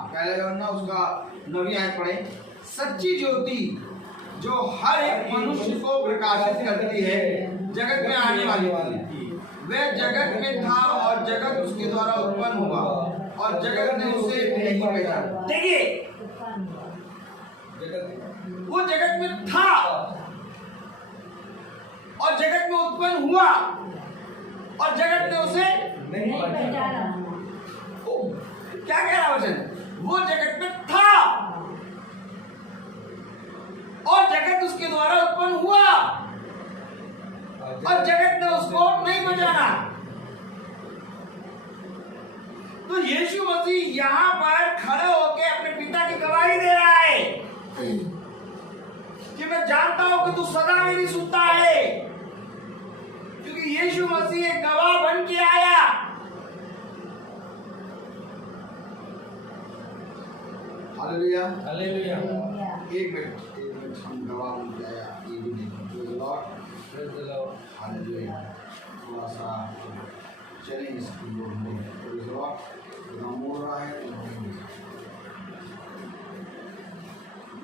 पहले यूहन्ना उसका 9वीं आयत पढ़े। सच्ची ज्योति जो हर एक मनुष्य को प्रकाशित करती है जगत में आने वाली थी। वह जगत में था और जगत उसके द्वारा उत्पन्न हुआ और जगत ने उसे नहीं पहचाना। देखिए वो जगत में था और जगत में उत्पन्न हुआ और जगत ने उसे नहीं पहचाना। क्या कह रहा वचन? वो जगत में था और जगत उसके द्वारा उत्पन्न हुआ और जगत ने उसको नहीं पहचाना। तो यीशु मसीह यहां पर खड़े होकर अपने पिता की गवाही दे रहा है कि मैं जानता हूं कि तू सदा मेरी सुनता है, क्योंकि यीशु मसीह एक गवाह बन के आया। हालेलुया, हालेलुया। एक मिनट हम गवाह बन के आया, ये भी नहीं। Praise the Lord, praise the Lord. Hallelujah. थोड़ा सा चलेंगे इसकी ओर में। Praise the Lord. मोड़ रहा है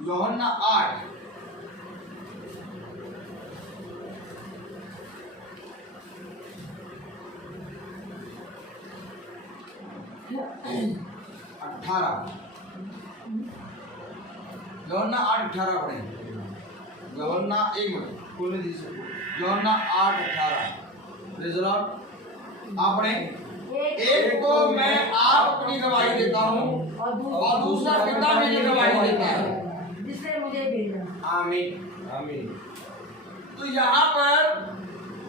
यूहन्ना 8 18 यूहन्ना 8:18 पढ़े। यूहन्ना 1 मिनट खोलने दीजिए। यूहन्ना 8:18 प्रेज़ द लॉर्ड। आप पढ़े। एक तो मैं आप अपनी गवाही देता हूँ और दूसरा पिता मेरी गवाही देता है जिसने मुझे भेजा। आमीन आमीन। तो यहाँ पर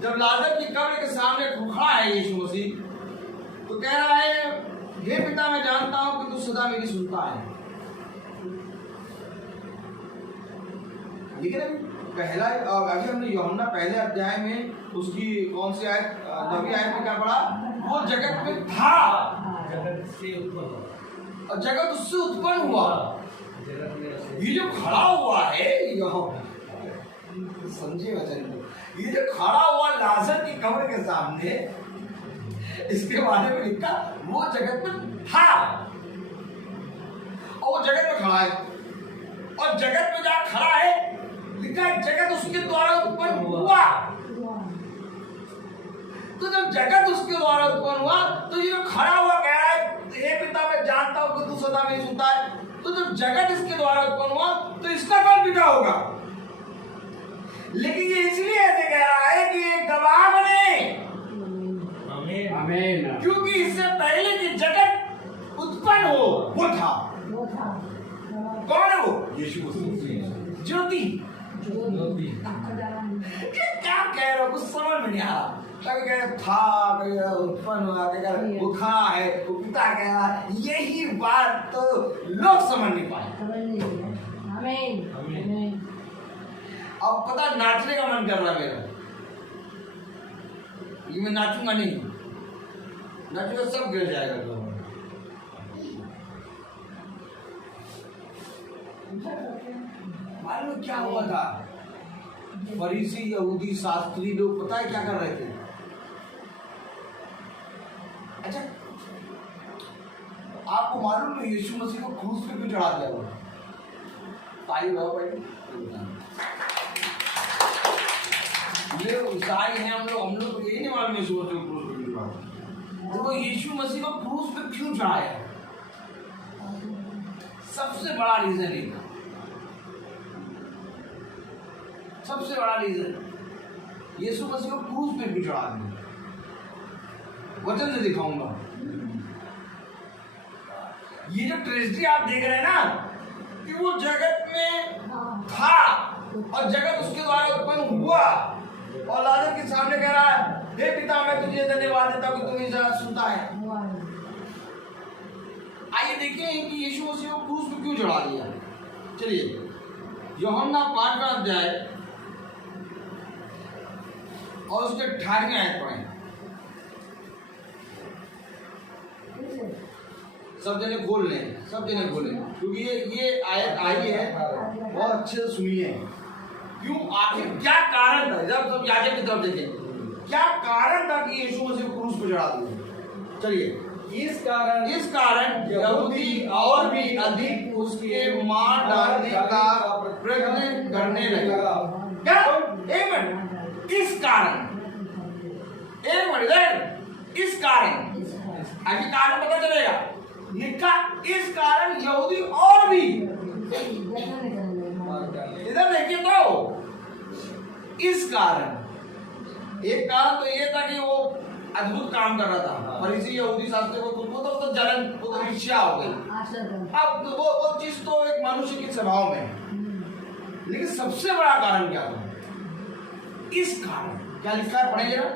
जब लाजर की कब्र के सामने खड़ा है यीशु मसीह, तो कह रहा है हे पिता मैं जानता हूँ कि तू सदा मेरी सुनता है। लेकिन पहला अभी हमने यूहन्ना पहले अध्याय में उसकी कौन सी आयत 9वीं आयत में क्या पढ़ा? वो जगत में था, जगत से उत्पन्न और जगत उससे उत्पन्न हुआ। ये जो खड़ा हुआ है समझे वचन को, ये जो खड़ा हुआ लाजर की कब्र के सामने, इसके बारे में लिखा वो जगत में था और वो जगत में खड़ा है। और जगत में जहाँ खड़ा है लिखा है जगत उसके द्वारा उत्पन्न हुआ। तो जब जगत उसके द्वारा उत्पन्न हुआ तो ये जो खड़ा हुआ कह रहा है हे पिता मैं जानता हूं कि तू सदा मेरी सुनता है। तो जब जगत इसके द्वारा उत्पन्न हुआ तो इसका कौन पिता होगा? लेकिन ये इसलिए ऐसे कह रहा है कि एक गवाह बने। आमीन। क्योंकि इससे पहले कि जगत उत्पन्न हो वो था। कौन है वो? यीशु मसीह ज्योति। क्या कह रहे हो? कुछ समझ में नहीं आ रहा। कभी कह रहे था, कभी उत्पन्न हुआ, कभी कह रहे वो खड़ा है, वो पिता कह रहा है। यही बात तो लोग समझ नहीं पाए। अब पता नाचने का मन कर रहा है मेरा, ये मैं नाचूंगा नहीं, नाचूंगा सब गिर जाएगा। मालूम क्या हुआ था? फरीसी यहूदी शास्त्री लोग पता है क्या कर रहे थे? अच्छा आपको मालूम है यीशु मसीह को क्रूस पे क्यों चढ़ा दिया हुआ? ताई बाबा ये ईसाई हैं हम लोग को यही नहीं मालूम यीशु मसीह को क्रूस पे क्यों चढ़ाया। देखो यीशु मसीह को क्रूस पे क्यों चढ़ाया, सबसे बड़ा रीजन है, सबसे बड़ा रीजन यीशु मसीह को क्रूस पे क्यों चढ़ा दिया, वचन से दिखाऊंगा। ये जो ट्रेजेडी आप देख रहे हैं ना कि वो जगत में था और जगत उसके द्वारा उत्पन्न हुआ, और लाजर के सामने कह रहा है हे पिता मैं तुझे धन्यवाद देता हूं कि तू मेरी बात सुनता है। आइए देखते हैं कि यीशु मसीह को क्रूस पे क्यों चढ़ा दिया। चलिए यूहन्ना 5वां अध्याय और उसके 18वें आयत पढ़ें। सब जने खोल लें, सब जने खोलें, क्योंकि ये आयत आई है, बहुत अच्छे से सुनिए। क्यों, आखिर क्या कारण था? जब सब याजक की तरफ देखें, क्या कारण था कि यीशु मसीह को क्रूस पर चढ़ा दिया? चलिए इस कारण यहूदी और भी अधिक उसके मार डालने का प्रयत्न करने लगे। क्या? एक मिनट, इस कारण, एक मिनट, इस कारण, अभी कारण पता चलेगा। लिखा इस कारण यहूदी और भी, इधर देखिए तो इस कारण, एक कारण तो ये था कि वो अद्भुत काम कर रहा था, फरीसी यहूदी शास्त्री को तो जलन, वो तो ईर्ष्या हो गई। अब वो चीज तो एक मनुष्य के स्वभाव में है, लेकिन सबसे बड़ा कारण क्या था? इस कारण, क्या लिखा है पढ़ेंगे ना?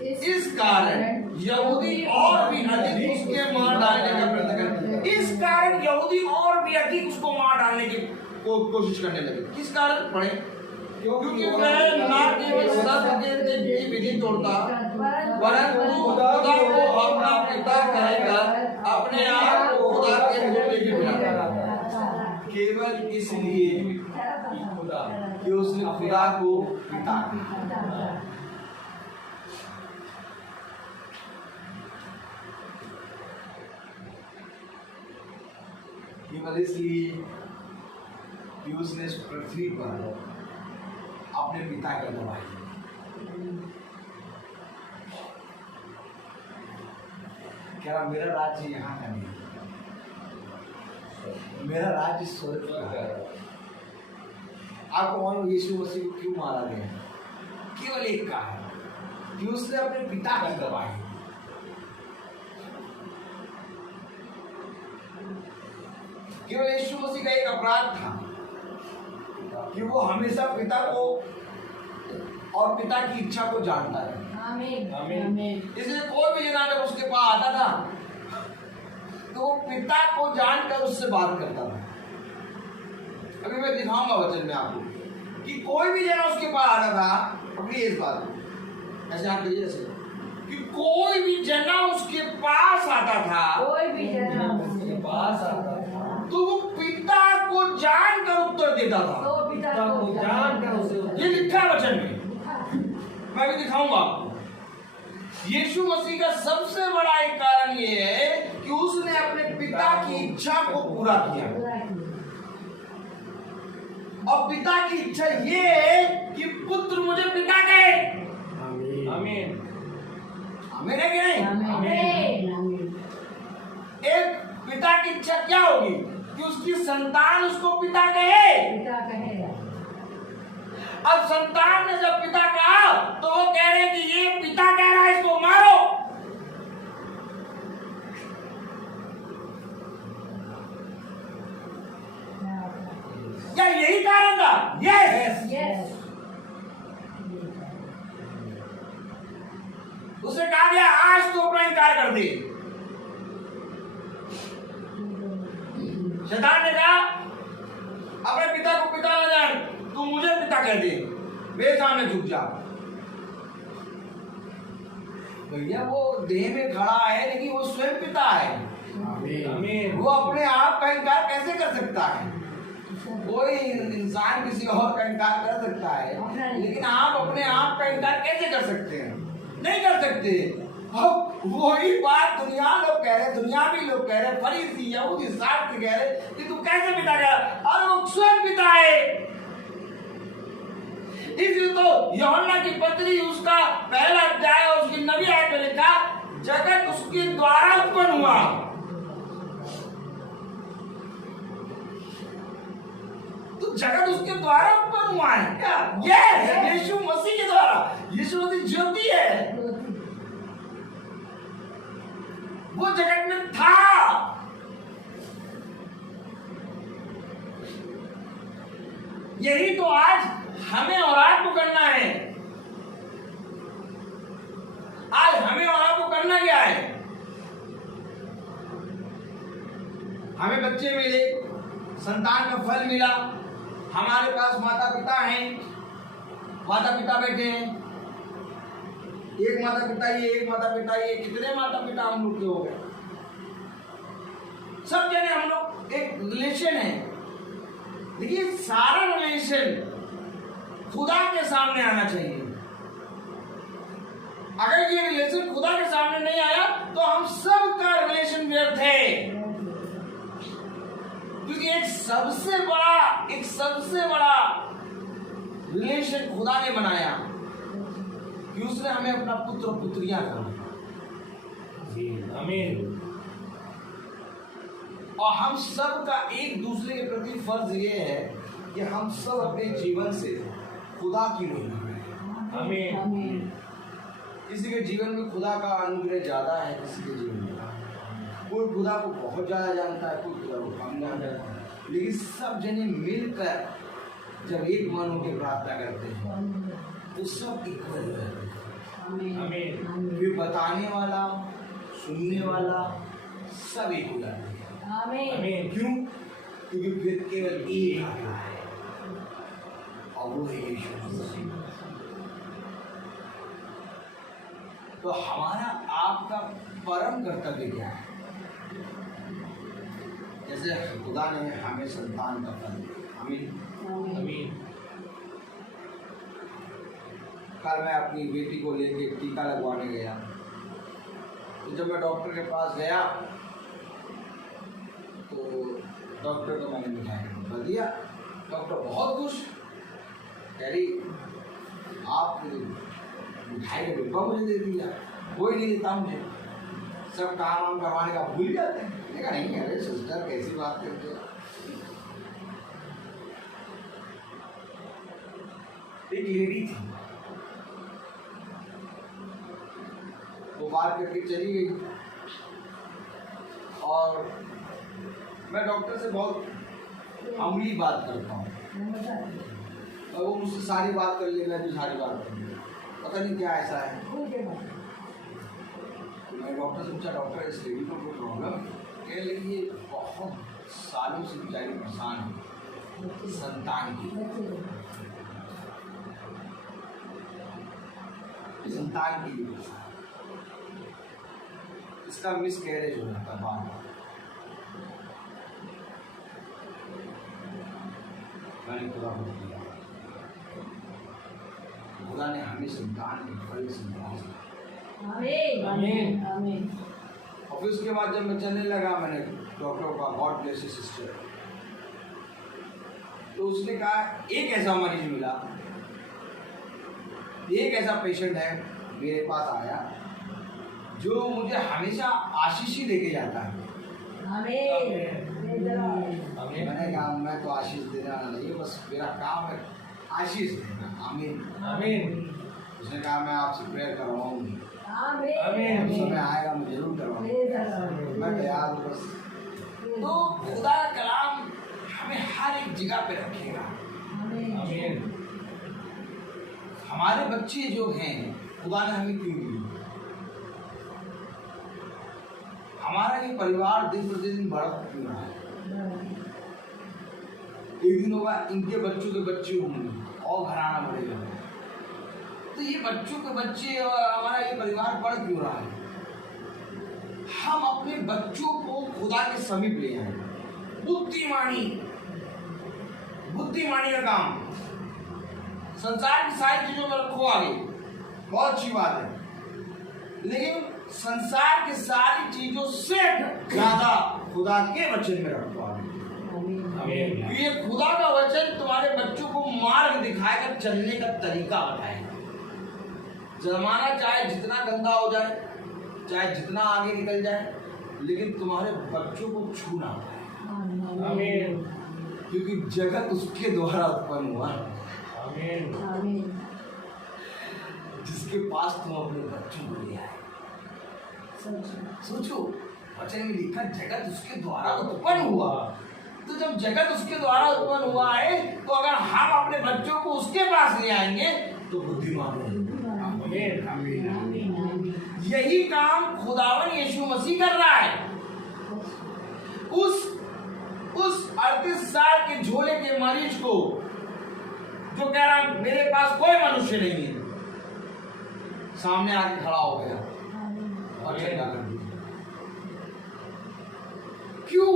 इस कारण यहूदी और भी अधिक उसके मार डालने का प्रयत्न करते। इस कारण यहूदी और भी अधिक उसको मार डालने की कोशिश करने लगे। किस कारण? पढ़े। क्योंकि वह ना केवल सत्य की विधि तोड़ता, परंतु खुदा को अपना पिता कहकर अपने आप को खुदा के बेटे भी बुलाता, केवल इसलिए कि उसने खुदा को पिता कहा। केवल इसलिए कि उसने इस पृथ्वी पर अपने पिता की गवाही दी। क्या मेरा राज्य यहाँ का नहीं, मेरा राज्य स्वर्ग का है। आपको मालूम यीशु मसीह को क्यों मारा गया? केवल एक कारण कि उसने अपने पिता की गवाही दी। केवल यीशु मसीह का एक अपराध था कि वो हमेशा पिता को और पिता की इच्छा को जानता है। आमीन। इसलिए कोई भी जना जब उसके पास आता था तो वो पिता को जानकर उससे बात करता था। अभी मैं दिखाऊंगा वचन में आपको कि कोई भी जना उसके पास आता था, पकड़िए इस बात को, ऐसे आप करिए ऐसे, कि कोई भी जना उसके पास आता था, कोई भी जना उसके पास आता था तो वो पिता को जानकर उत्तर देता था। तो पिता को को जानकर उसे ये लिखा है वचन में, मैं भी दिखाऊंगा आपको। यीशु मसीह का सबसे बड़ा एक कारण ये है कि उसने अपने पिता की इच्छा को पूरा किया। और पिता की इच्छा ये है कि पुत्र मुझे पिता कहे। आमीन। आमीन है कि नहीं? आमीन। एक पिता की इच्छा क्या होगी कि उसकी संतान उसको पिता कहे। पिता कहेगा। अब संतान ने जब पिता कहा तो वो कह रहे कि ये पिता कह रहा है, इसको मारो। क्या यही कारण था? यस। उसे कहा गया आज तो अपना इनकार कर दे। शैतान ने कहा अपने पिता को पिता न जान, तू मुझे पिता कह दे, मेरे सामने झुक जा। भैया वो देह में खड़ा है लेकिन वो स्वयं पिता है। आमीन। वो अपने आप का इनकार कैसे कर सकता है? कोई इंसान किसी और का इनकार कर सकता है, लेकिन आप अपने आप का इनकार कैसे कर सकते हैं? नहीं कर सकते। अब वही बात दुनिया लोग कह रहे, दुनियावी लोग कह रहे, फरीसी यहूदी शास्त्री कह रहे कि तू कैसे पिता कह, और वो स्वयं पिता है। इसलिए तो यूहन्ना की पत्री उसका पहला अध्याय उसकी 9वीं आयत में लिखा, जगत उसके द्वारा उत्पन्न हुआ। तो जगत उसके द्वारा उत्पन्न हुआ है क्या? यस, यीशु मसीह के द्वारा। यीशु मसीह ज्योति है, वो जगत में था। यही तो आज हमें और आपको करना है। आज हमें और आपको करना क्या है? हमें बच्चे मिले, संतान का फल मिला, हमारे पास माता पिता हैं, माता पिता बैठे हैं, एक माता पिता ये, एक माता पिता ये, कितने माता पिता हम लोग के हो गए? सब जने हम लोग एक रिलेशन है, लेकिन सारा रिलेशन खुदा के सामने आना चाहिए। अगर ये रिलेशन खुदा के सामने नहीं आया तो हम सब का रिलेशन व्यर्थ है। क्योंकि एक सबसे बड़ा रिलेशन खुदा ने बनाया कि उसने हमें अपना पुत्र पुत्रियां कहा। आमीन। और हम सब का एक दूसरे के प्रति फर्ज ये है कि हम सब अपने जीवन से खुदा की महिमा करें। आमीन। किसी के जीवन में खुदा का अनुग्रह ज्यादा है, किसी के जीवन में कोई खुदा को बहुत ज्यादा जानता है, कोई खुदा को कम जानता है, लेकिन सब जने मिलकर जब एक मन होकर प्रार्थना करते हैं तो सब इक्वल रहते हैं। आमीन। फिर बताने वाला, सुनने वाला सब एक हो जाते हैं। आमीन। क्यों? क्योंकि फिर केवल एक आता है और वो है यीशु मसीह। तो हमारा आपका परम कर्तव्य क्या है? जैसे खुदा ने हमें संतान का फल दिया। आमीन। आमीन। कल मैं अपनी बेटी को लेके टीका लगवाने गया, तो जब मैं डॉक्टर के पास गया तो डॉक्टर को मैंने मिठाई दिया, डॉक्टर बहुत खुश, कह रही आपने मिठाई का डिब्बा मुझे दे दिया, कोई नहीं देता मुझे, सब काम वाम करवाने का भूल जाते हैं। देखा नहीं, अरे सिस्टर कैसी बात करते हो। एक लेडी थी, वो बात करके चली गई और मैं डॉक्टर से बहुत अमली बात करता हूँ और वो मुझसे सारी बात कर लेगा जो सारी बात कर लेगा, पता नहीं क्या ऐसा है। मैं डॉक्टर से पूछा, डॉक्टर इस लेडी को कोई प्रॉब्लम? कह लगी ये बहुत सालों से बेचारी परेशान है संतान की लिए, इसका मिस कैरेज हो जाता बार। मैंने खुदा को दिया, खुदा ने हमें संतान के फल संतान। आमीन आमीन। और फिर उसके बाद जब मैं चलने लगा, मैंने डॉक्टर का गॉड ब्लेस यू सिस्टर, तो उसने कहा एक ऐसा मरीज मिला, एक ऐसा पेशेंट है मेरे पास आया जो मुझे हमेशा आशीष ही देके जाता है। मैंने कहा मैं तो आशीष देना नहीं, बस मेरा काम है आशीष देना। आमीन आमीन। उसने कहा मैं आपसे प्रेयर करवाऊंगी, आमीन। समय आएगा मैं जरूर करवाऊंगी, मैं तैयार हूँ बस। तो खुदा का कलाम हमें हर एक जगह पे रखेगा। आमीन। हमारे बच्चे जो हैं खुदा ने हमें क्यों दिए? हमारा ये परिवार दिन प्रतिदिन बढ़ क्यों रहा है? एक दिन होगा इनके बच्चों के बच्चे होंगे और घराना बढ़ेगा, तो ये बच्चों के बच्चे और हमारा ये परिवार बढ़ क्यों रहा है? हम अपने बच्चों को खुदा के समीप ले आए। बुद्धिमानी का काम, संसार की सारी चीजों में रखो आगे, बहुत अच्छी बात है, लेकिन संसार की सारी चीजों से ज्यादा खुदा के वचन में रखो आगे। ये खुदा का वचन तुम्हारे बच्चों को मार्ग दिखाएगा, चलने का तरीका बताएगा। जमाना चाहे जितना गंदा हो जाए, चाहे जितना आगे निकल जाए, लेकिन तुम्हारे बच्चों को छू ना पाए, क्योंकि जगत उसके द्वारा उत्पन्न हुआ। आमीन। जिसके पास तुम अपने बच्चों को ले आए। सोचो, वचन में लिखा जगत उसके द्वारा उत्पन्न हुआ। तो जब जगत उसके द्वारा उत्पन्न हुआ है, तो अगर हम अपने बच्चों को उसके पास ले आएंगे तो बुद्धिमान होंगे। यही काम खुदावन यीशु मसीह कर रहा है। उस 38 साल के झोले के मरीज को जो कह रहा मेरे पास कोई मनुष्य नहीं है, सामने आके खड़ा हो गया और चंगा कर दिया। क्यों?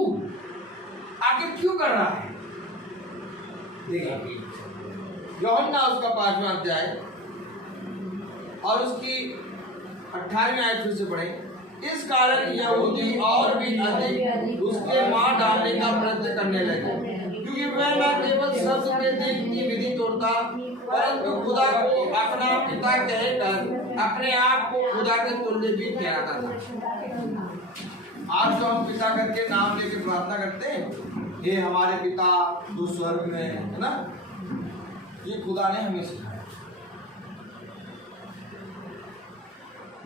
आखिर क्यों कर रहा है? देखिए यूहन्ना उसका 5वां अध्याय और उसकी 18वीं आयत फिर से पढ़े। इस कारण यहूदी और भी अधिक उसके मार डालने का प्रयत्न करने लगे, क्योंकि वह न केवल शब्द के दिल की विधि तोड़ता, परंतु खुदा को अपना पिता कहकर अपने आप को खुदा के तुल्य भी ठहराता था। आज जो हम पिता करके नाम लेके प्रार्थना करते हैं, ये हमारे पिता जो स्वर्ग में है ना, ये खुदा ने हमें सिखाया।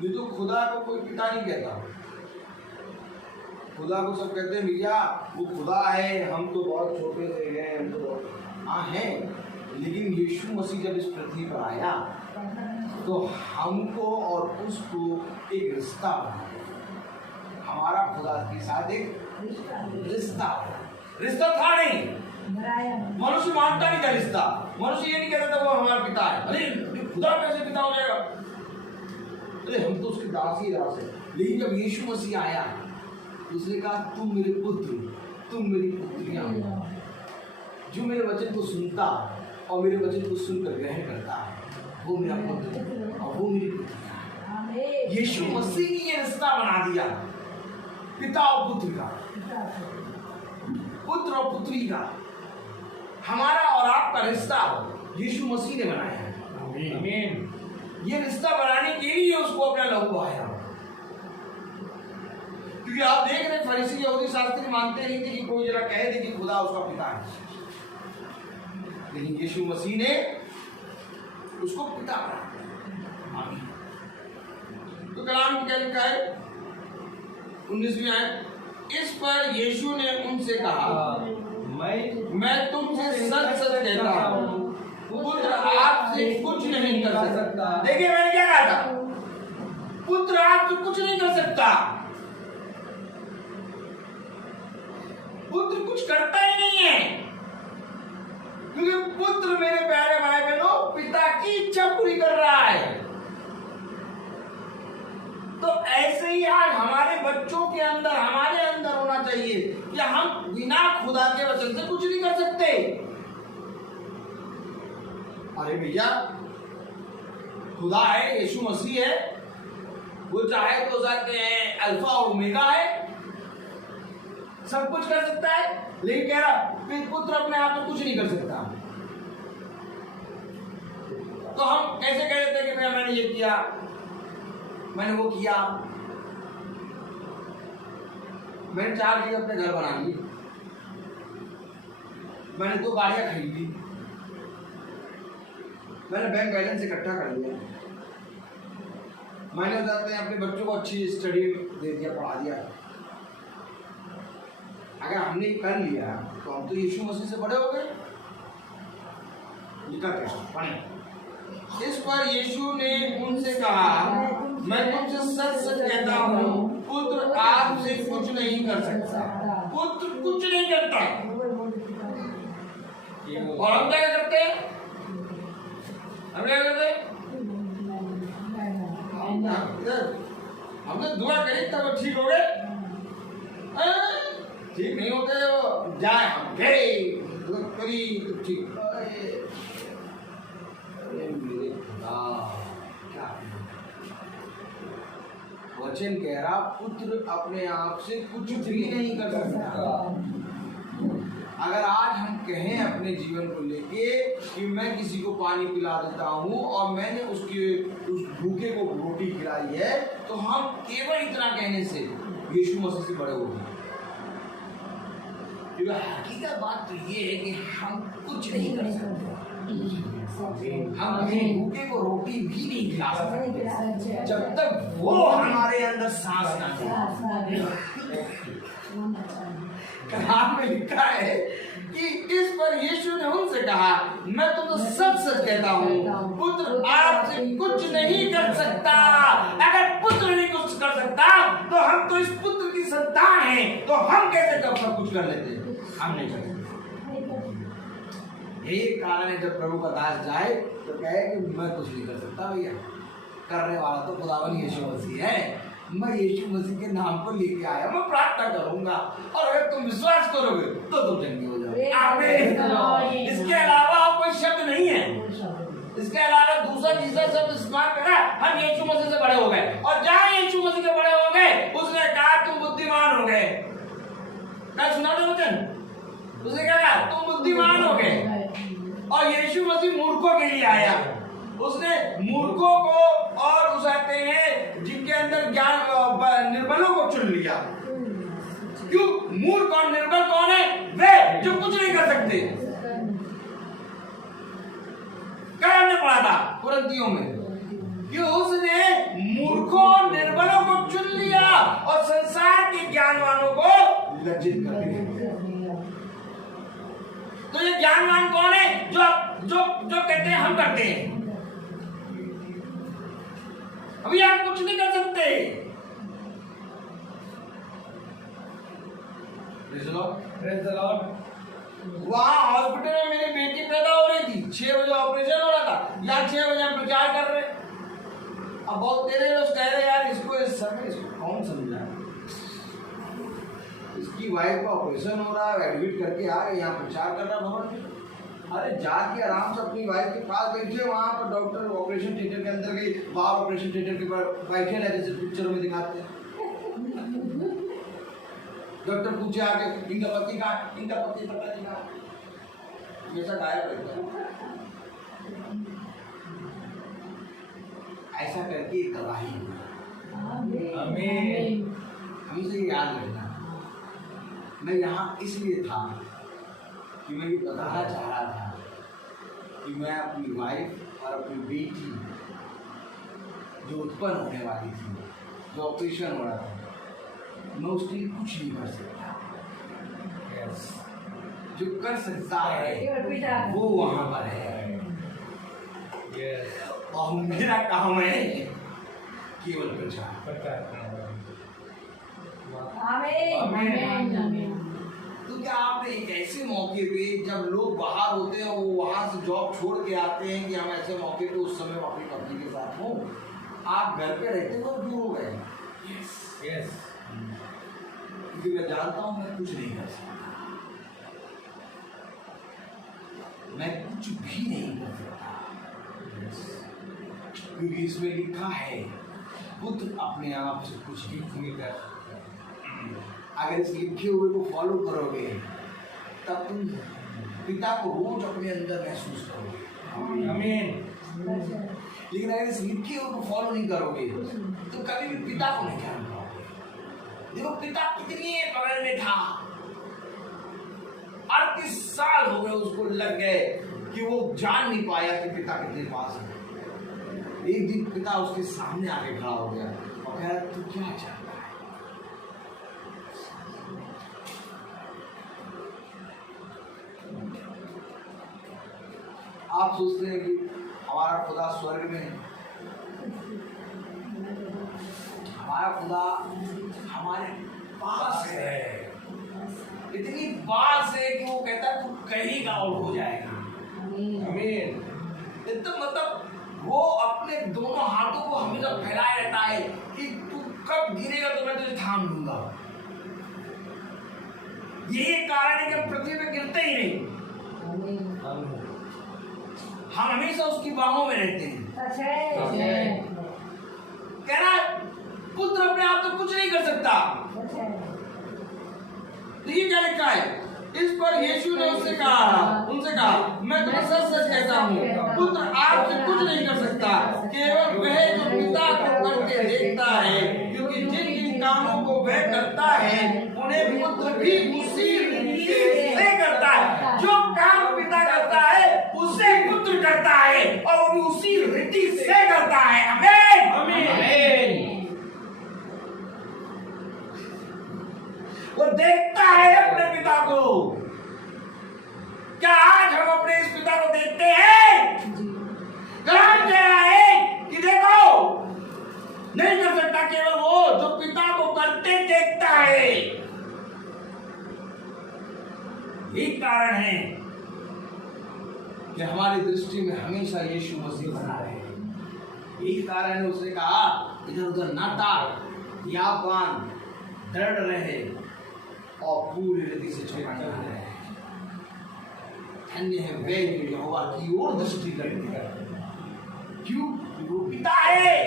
ये तो खुदा को कोई पिता नहीं कहता। खुदा को सब कहते हैं भैया वो खुदा है, हम तो बहुत छोटे से हैं, हम तो हाँ हैं, लेकिन यीशु मसीह जब इस पृथ्वी पर आया तो हमको और उसको एक रिश्ता बनाया। हमारा खुदा के साथ एक रिश्ता था नहीं। मनुष्य मानता नहीं था रिश्ता। मनुष्य ये नहीं कहता था वो हमारा पिता है। अरे खुदा कैसे पिता हो जाएगा? अरे हम तो उसके दास ही दास है। लेकिन जब यीशु मसीह आया, उसने कहा तुम मेरे पुत्र, तुम मेरी पुत्रियां हो। जो मेरे वचन को सुनता और मेरे वचन को सुनकर ग्रहण करता है, वो मेरा पुत्र और वो मेरी पुत्रियां। यीशु मसीह ने ये रिश्ता बना दिया, पिता और पुत्र का, पुत्र और पुत्री का। हमारा और आपका रिश्ता यीशु मसीह ने बनाया है। आमीन। ये रिश्ता बनाने के लिए उसको अपना लहू बहाया। क्योंकि आप देख रहे फरीसी यहूदी शास्त्री मानते नहीं थे कि कोई जरा कह दे कि खुदा उसका पिता है, लेकिन यीशु मसीह ने उसको पिता बनाया। तो कलाम में क्या लिखा है 19वीं आयत, इस पर यीशु ने उनसे कहा, मैं तुमसे सच सच कहता हूँ, पुत्र आपसे कुछ नहीं कर सकता। देखिए मैंने क्या कहा था, पुत्र आपसे कुछ नहीं कर सकता। पुत्र कुछ करता ही नहीं है, क्योंकि पुत्र मेरे प्यारे भाई बहनों पिता की इच्छा पूरी कर रहा है। तो ऐसे ही आज हमारे बच्चों के अंदर, हमारे अंदर होना चाहिए कि हम बिना खुदा के वचन से कुछ नहीं कर सकते। अरे भैया खुदा है, यीशु मसीह है, वो चाहे तो सकते हैं अल्फा और ओमेगा है, सब कुछ कर सकता है, लेकिन कह रहा पुत्र अपने आप में कुछ नहीं कर सकता। तो हम कैसे कह देते कि मैंने ये किया, मैंने वो किया, मैंने 4 जगह अपने घर बना लिए, मैंने 2 गाड़ियां खरीदी, मैंने बैंक बैलेंस इकट्ठा कर लिया, मैंने बताते हैं अपने बच्चों को अच्छी स्टडी दे दिया, पढ़ा दिया। अगर हमने कर लिया तो हम तो यीशु मसीह से बड़े हो गए। लिखा कैसे पढ़े। इस पर यीशु ने उनसे कहा, मैं तुमसे सच सच कहता हूँ, पुत्र आपसे कुछ नहीं कर सकता। पुत्र कुछ नहीं करता। और हम क्या करते हैं? हम क्या करते हैं? हमने दुआ करी तब ठीक हो गए, ठीक नहीं होते वो जाए हम गए करी तो ठीक। मेरे खुदा क्या वचन कह रहा, पुत्र अपने आप से कुछ भी नहीं कर सकता। अगर आज हम कहें अपने जीवन को लेके कि मैं किसी को पानी पिला देता हूँ और मैंने उस भूखे को रोटी खिलाई है, तो हम केवल इतना कहने से यीशु मसीह से बड़े हो गए। हकीकत बात तो ये है कि हम कुछ नहीं कर सकते, हम अपने भूखे को रोटी भी नहीं खिला सकते जब तक वो हमारे अंदर सांस ना ले। कलाम में लिखा है कि इस पर यीशु ने उनसे कहा, मैं तुमको सच सच कहता हूँ, पुत्र आपसे कुछ नहीं कर सकता। अगर पुत्र नहीं कुछ कर सकता तो हम तो इस पुत्र की संतान हैं, तो हम कैसे कब सब कुछ कर लेते? हम नहीं कर सकते। यही कारण है जब प्रभु का दास जाए तो कहे कि मैं कुछ नहीं कर सकता भैया, करने वाला तो खुदावन यीशु मसीह है। मैं यीशु मसीह के नाम को लेके आया, मैं प्रार्थना करूंगा और अगर तुम विश्वास करोगे तो तुम चंगे हो जाओगे। आमीन। इसके अलावा कोई शब्द नहीं है, इसके अलावा दूसरा तीसरा शब्द इस्तेमाल करा, हम यीशु मसीह से बड़े हो गए। और जहाँ यीशु मसीह के बड़े हो गए उसने कहा तुम बुद्धिमान हो गए। मैं सुना था वचन, उसने कहा तुम बुद्धिमान हो गए। और यीशु मसीह मूर्खों के लिए आया, उसने मूर्खों को और उसाते हैं जिनके अंदर ज्ञान, निर्बलों को चुन लिया। क्यों? मूर्ख और निर्बल कौन है? वे जो कुछ नहीं कर सकते। क्या हमने पढ़ा था कुरिन्थियों में कि उसने मूर्खों और निर्बलों को चुन लिया और संसार के ज्ञानवानों को लज्जित कर दिया। तो ये ज्ञानवान कौन है? जो जो जो कहते हैं हम करते हैं। अभी आप कुछ नहीं कर सकते। वहां हॉस्पिटल में मेरी बेटी पैदा हो रही थी, 6 बजे ऑपरेशन हो रहा था, या 6 बजे हम प्रचार कर रहे। अब बहुत तेरे लोग कह रहे यार इसको इस समय इसको कौन समझा, इसकी वाइफ का ऑपरेशन हो रहा है, एडमिट करके आ गए, यहाँ प्रचार कर रहा भवन में। अरे जाके आराम से अपनी वाइफ के पास बैठे, वहाँ पर डॉक्टर ऑपरेशन थिएटर के अंदर गई, बाहर ऑपरेशन थिएटर के पर बैठे रहे जैसे पिक्चरों में दिखाते हैं। डॉक्टर पूछे आगे इनका पति कहाँ, इनका पति पता नहीं कहाँ। हमेशा गायब रहता है। ऐसा करके गवाही हुई। आमीन। हमेशा ये याद रखना, मैं यहाँ इसलिए था कि मैं ये बताना चाह रहा था कि मैं अपनी वाइफ और अपनी बेटी जो उत्पन्न होने वाली थी, जो ऑपरेशन हो रहा था, मैं उसके लिए कुछ नहीं कर सकता। Yes. जो कर सकता है वो वहाँ पर है। Yes. और मेरा काम है केवल प्रचार। तो क्या आपने एक ऐसे मौके पे जब लोग बाहर होते हैं, वो वहाँ से जॉब छोड़ के आते हैं कि हम ऐसे मौके पे उस समय अपनी पत्नी के साथ हो, आप घर पे रहते हो दूर हो गए। Yes. क्योंकि मैं जानता हूँ मैं कुछ नहीं कर सकता, मैं कुछ भी नहीं कर सकता, क्योंकि इसमें लिखा है पुत्र अपने आप से कुछ नहीं कर सकता। अगर इस लिखे हुए को फॉलो करोगे तब तुम पिता को रोज अपने अंदर महसूस करोगे। आमीन। लेकिन अगर इस लिखे हुए को फॉलो नहीं करोगे तो कभी भी पिता को नहीं जान पाओगे। देखो पिता कितनी बगल में था, 38 साल हो गए उसको लग गए कि वो जान नहीं पाया कि पिता कितने पास है। एक दिन पिता उसके सामने आके खड़ा हो गया और कह रहा तू क्या चाहता है? आप सोचते हैं कि हमारा खुदा स्वर्ग में है, हमारा खुदा हमारे पास है, इतनी पास है कि वो कहता है तू कहेगा और हो जाएगा। आमीन। तो मतलब वो अपने दोनों हाथों को हमेशा फैलाए रहता है कि तू कब गिरेगा तो मैं तुझे थाम लूंगा। यही कारण है कि हम पृथ्वी पे गिरते ही नहीं, हम हमेशा उसकी बाहों में रहते हैं। कह रहा पुत्र अपने आप तो कुछ नहीं कर सकता। देखिए क्या लिखा है, इस पर यीशु ने उनसे कहा मैं तुम्हें सच सच कहता हूँ पुत्र आपसे कुछ नहीं कर सकता, केवल वह जो पिता को करके देखता है, क्योंकि जिन जिन कामों को वह करता है उन्हें पुत्र भी उसी रीति से करता है। जो काम पिता करता है उसे पुत्र करता है और वो भी उसी रीति से करता है। आमीन आमीन। वो देखता है अपने पिता को। क्या आज हम अपने इस पिता को देखते हैं? कलाम कह रहा है कि देखो नहीं कर सकता केवल वो जो पिता को करते देखता है। यही कारण है कि हमारी दृष्टि में हमेशा यीशु मसीह बना रहे। यही कारण है उसने कहा इधर उधर ना ताक, या बांध, दृढ़ रहे और पूरी रीति से चलना रहे। धन्य है वे जो यहोवा की ओर दृष्टि करते हैं। क्यों? वो पिता है।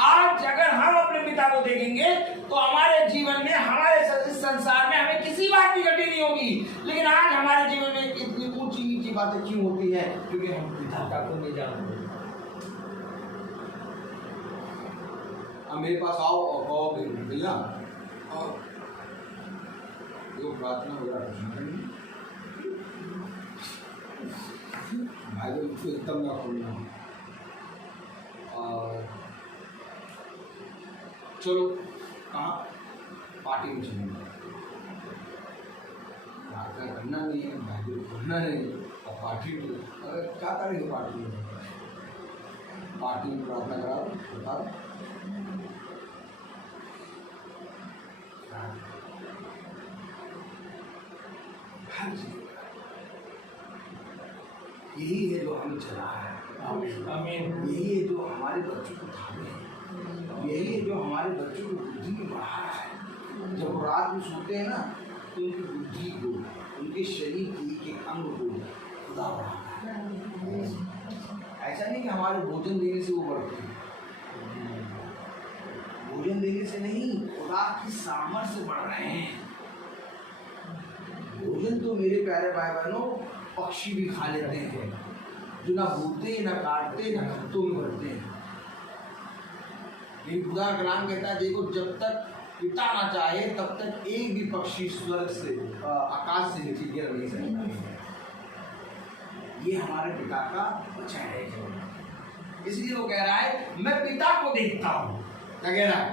आज अगर हम अपने पिता को देखेंगे तो हमारे जीवन में, हमारे इस संसार में हमें किसी बात की कटी नहीं होगी। लेकिन आज हमारे जीवन में इतनी ऊंची नीची बातें क्यों होती है? क्योंकि हम पिता को नहीं जानते। अब मेरे पास आओ और कहो भैया और जो प्रार्थना वगैरह भाई को एकदम ना खोलना। और चलो कहाँ पार्टी में चलेंगे। प्रार्थना करना नहीं है, भाई को खोलना नहीं और पार्टी में क्या करेंगे? पार्टी में प्रार्थना करा बता दो। यही है जो हमें चला है। आमीन। यही है जो हमारे बच्चों को थामे, यही है जो हमारे बच्चों को बुद्धि में बढ़ा रहा है। जब वो रात में सोते हैं ना तो उनकी बुद्धि को, उनके शरीर के एक अंग को खुदा बढ़ाता है। ऐसा नहीं कि हमारे भोजन देने से वो बढ़ते हैं, भोजन देने से नहीं, खुदा की सामर्थ्य से बढ़ रहे हैं। भोजन भोजन तो मेरे प्यारे भाई बहनों पक्षी भी खा लेते हैं, जो ना बोते ना काटते ना खत्तों में भरते हैं। लेकिन खुदा का कलाम कहता है देखो जब तक पिता ना चाहे तब तक एक भी पक्षी स्वर्ग से आकाश से नीचे गिर नहीं सकता। ये हमारे पिता का वचन है। इसलिए वो कह रहा है मैं पिता को देखता हूँ। क्या कह रहा है?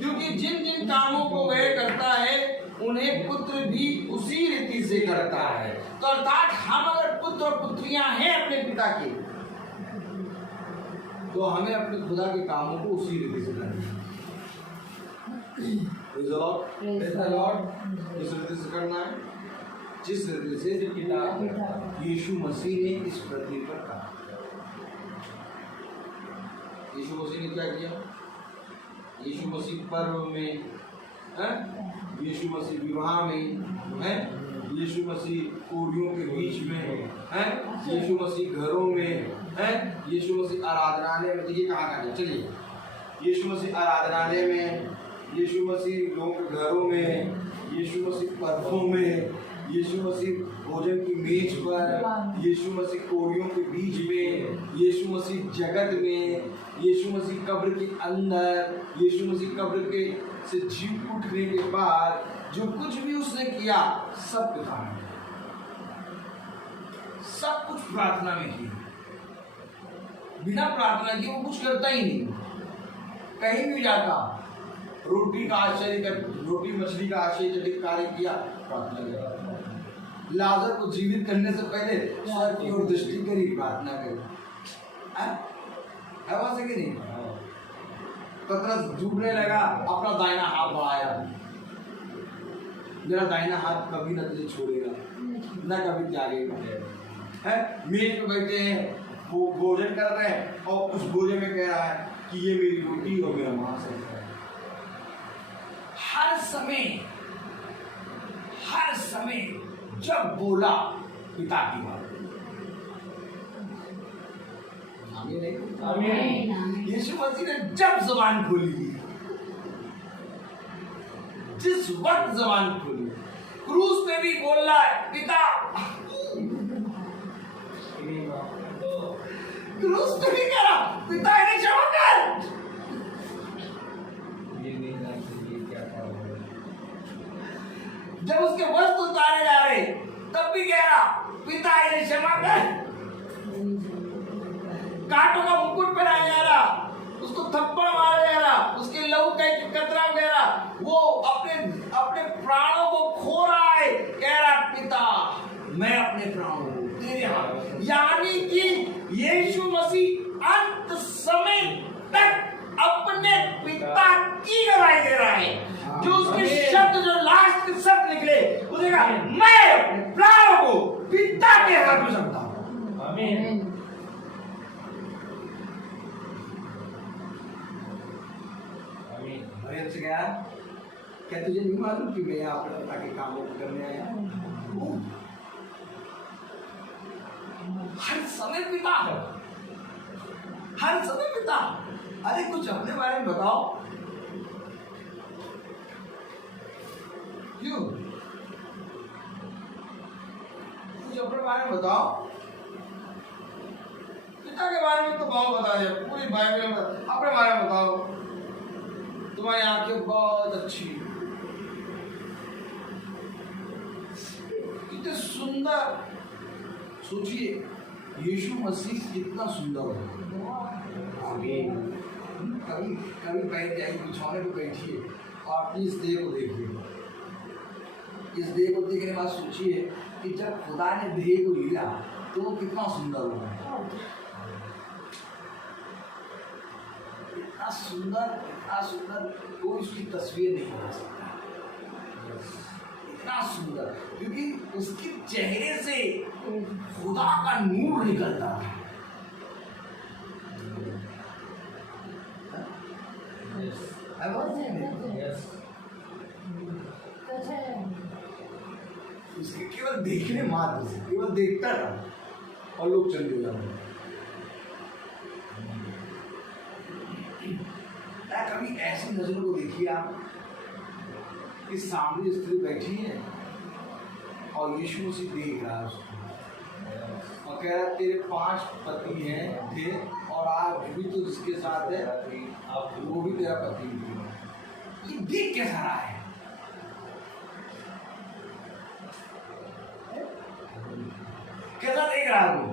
क्योंकि जिन जिन कामों को वह करता है उन्हें पुत्र भी उसी रीति से करता है। तो अर्थात हम अगर पुत्र और पुत्रियां हैं अपने पिता के, तो हमें अपने खुदा के कामों को उसी रीति से करना है। इस रीति से करना है जिस रीति से यीशु मसीह ने इस पृथ्वी पर कहा। यीशु मसीह ने क्या किया? यीशु मसीह पर्व में है, यीशु मसीह विवाह में है, यीशु मसीह कोरियों के बीच में है, यीशु मसीह घरों में है, यीशु मसीह आराधनालय में। देखिए कहाँ कहाँ चलिए, यीशु मसीह आराधनालय में, यीशु मसीह लोगों के घरों में, यीशु मसीह पर्वों में, यीशु मसीह भोजन की मेज पर, यीशु मसीह कोरियों के बीच में, यीशु मसीह जगत में, यीशु मसीह कब्र के अंदर, यीशु मसीह कब्र के से जी उठने के बाद जो कुछ भी उसने किया सब पिता ने, सब कुछ प्रार्थना में किया। बिना प्रार्थना के वो कुछ करता ही नहीं। कहीं भी जाता रोटी का आश्चर्य, रोटी मछली का आश्चर्यजनक कार्य किया, प्रार्थना किया। लाजर को जीवित करने से पहले स्वर्ग की ओर दृष्टि करी, प्रार्थना करी। है वैसे कि नहीं? पतरस डूबने लगा, अपना दाहिना हाथ बढ़ाया, मेरा दाहिना हाथ कभी न तुझे छोड़ेगा, न कभी त्यागेगा। है मेज पे बैठे हैं, वो भोजन कर रहे हैं और उस भोजन में कह रहा है कि ये मेरी रोटी और मेरा मांस है। हर समय जब बोला पिता की बात। आमीन। यीशु मसीह ने जब ज़बान खोली, जिस वक्त ज़बान खोली, क्रूस पे भी बोल रहा है पिता। क्रूस पे भी कह रहा पिता इन्हें क्षमा कर। जब उसके वस्त्र उतारे जा रहे तब भी कह रहा पिता इन्हें क्षमा कर। कांटों का मुकुट पहनाया जा रहा, उसको थप्पड़ मारा जा रहा, उसके लहू का एक कतरा कह रहा, वो अपने प्राणों को खो रहा है, कह रहा पिता मैं अपने प्राणों को तेरे हाथ। यानी कि यीशु मसीह अंत समय तक अपने पिता की गवाही दे रहा है। जो उसके शब्द, जो लास्ट के शब्द निकले, उसने कहा मैं अपने प्राणों को पिता के हाथ में सौंपता हूं। आमीन। से गया क्या तुझे नहीं मालूम कि मैं यहाँ अपने पिता के कामों को करने आया? हर समय पिता, हर समय पिता। अरे कुछ अपने बारे में बताओ। क्यों? कुछ अपने बारे में बताओ। पिता के बारे में तो बहुत बता दिया, पूरी बाइबल में। अपने बारे में बताओ। तुम्हारी आंखें बहुत अच्छी, कितने सुंदर। सोचिए यीशु मसीह कितना सुंदर हो। कभी कभी बैठ जाइए, बिछौने पे बैठिए और अपनी इस देह को देखिए। इस देह को देखने के बाद सोचिए कि जब खुदा ने देह को लिया तो वो कितना सुंदर होगा। इतना सुंदर कोई उसकी तस्वीर नहीं बना सकता। इतना सुंदर, क्योंकि उसके चेहरे से खुदा का नूर निकलता है। उसके केवल देखने मात्र से, केवल देखता था और लोग चल गए। कभी ऐसी नजरों को देखिए आप कि सामने स्त्री बैठी है और यीशु मसीह देख रहा है उसको और कह रहा है तेरे 5 पति हैं थे और आज भी तो जिसके साथ है वो भी तेरा पति है। ये देख कैसा रहा है? कैसा देख रहा है वो?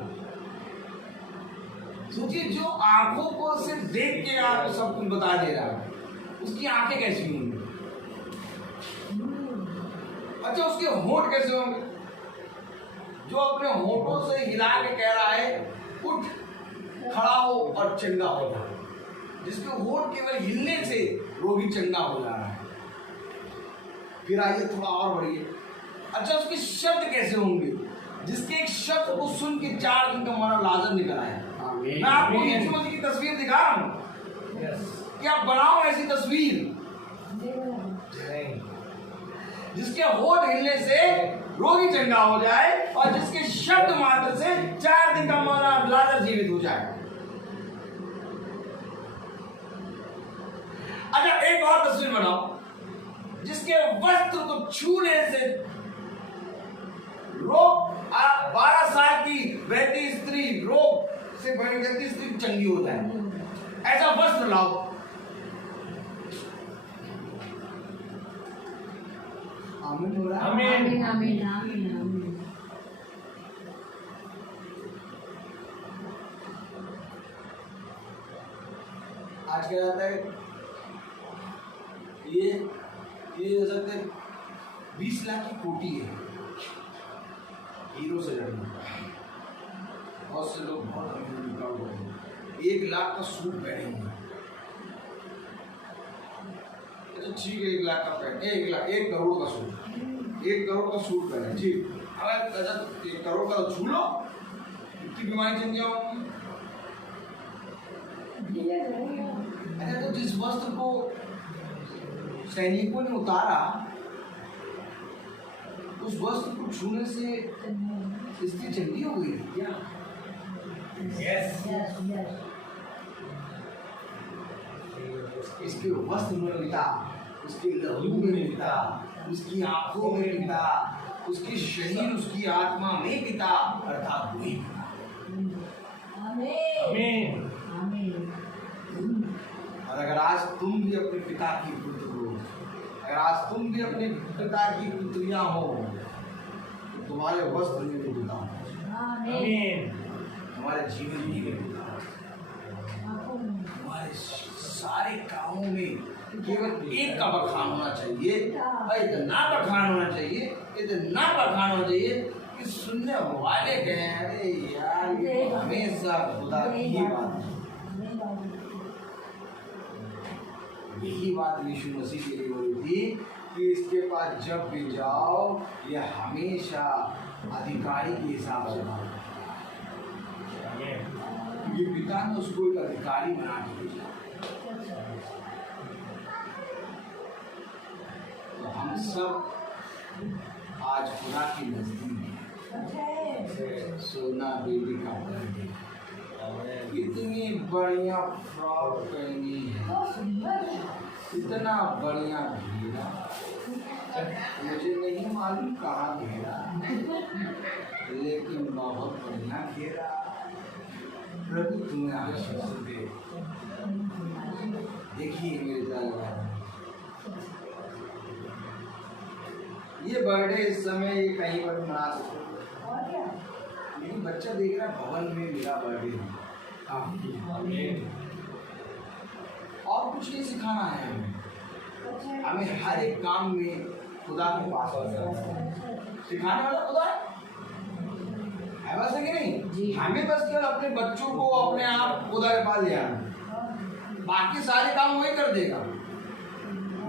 सोचिए, जो आंखों को सिर्फ देख के आपको सब कुछ बता दे रहा है, उसकी आंखें कैसी होंगी? अच्छा, उसके होंठ कैसे होंगे? जो अपने होंठों से हिला के कह रहा है उठ, खड़ा हो और चंगा हो जा, जिसके होंठ केवल हिलने से रोगी चंगा हो जा रहा है। फिर आइए थोड़ा और बढ़िए। अच्छा, उसके शब्द कैसे होंगे? जिसके एक शब्द को सुन के 4 दिन का मरा लाजर निकल आया। मैं आपको यीशु मसीह की तस्वीर दिखा रहा हूँ कि आप बनाओ ऐसी तस्वीर जिसके होठ हिलने से रोगी चंगा हो जाए और जिसके शब्द मात्र से 4 दिन का मरा लाजर जीवित हो जाए। अच्छा, एक और तस्वीर बनाओ जिसके वस्त्र को छूने से रोग 12 साल की वैधी स्त्री रोग से बड़ी वैधी स्त्री चंगी हो जाए। ऐसा वस्त्र लाओ। आमीन हो रहा है? आमीन आमीन आमीन आमीन। आज क्या जाता है ये जैसे 20 लाख की कोटी है, हीरो से लड़ना। बहुत से लोग बहुत अमीर निकाल रहे हैं, 1 लाख का सूट पहने हुए। अच्छा ठीक है, 1 लाख का पहने, 1 करोड़ का सूट, 1 करोड़ का सूट पहने, ठीक। अगर अच्छा 1 करोड़ का छू लो, कितनी बीमारी चल जाओगी। अच्छा, तो जिस वस्त्र को सैनिकों ने उतारा, उस वस्त्र को छूने से स्त्री चंगी हो गई क्या? Yes. इसके वस्त्र में मिटा, उसके लहू में मिटा, उसकी आंखों में मिटा, उसके शरीर उसकी आत्मा में मिटा, अर्थात वही मिटा। आमीन। और अगर आज तुम भी अपने पिता की पुत्र हो, अगर आज तुम भी अपने पिता की पुत्रियां हो, तो तुम्हारे वस्त्र में भी मिटा, आमीन। तुम्हारे जीवन में भी मिटा, तुम्हारे सारे कामों में केवल एक का बखान होना चाहिए, इतना बखान होना चाहिए, इतना बखान होना चाहिए कि सुनने वाले कहें अरे यार ये हमेशा खुदा की बात है। यही बात यीशु मसीह के लिए बोली थी कि इसके पास जब भी जाओ ये हमेशा अधिकारी के हिसाब से बात करता है। ये पिता ने उसको एक अधिकारी बना के भेजा। तो हम सब आज खुदा के नजदीक हैं। सोना बेबी का बर्थडे, इतनी बढ़िया फ्रॉक पहनी है, इतना बढ़िया घेरा, मुझे नहीं मालूम कहाँ घेरा, लेकिन बहुत बढ़िया घेरा। प्रभु तुम्हें आशीष दे। देखिए मेरे प्यारे, ये बर्थडे इस समय ये कहीं पर मना सकते हो, लेकिन बच्चा देख रहा भवन में मेरा बर्थडे है। और कुछ नहीं सिखाना है हमें, हमें हर एक काम में खुदा के पास सिखाने वाला खुदा है, वैसे कि नहीं? हमें बस केवल अपने बच्चों को अपने आप खुदा के पास ले आना, बाकी सारे काम वही कर देगा,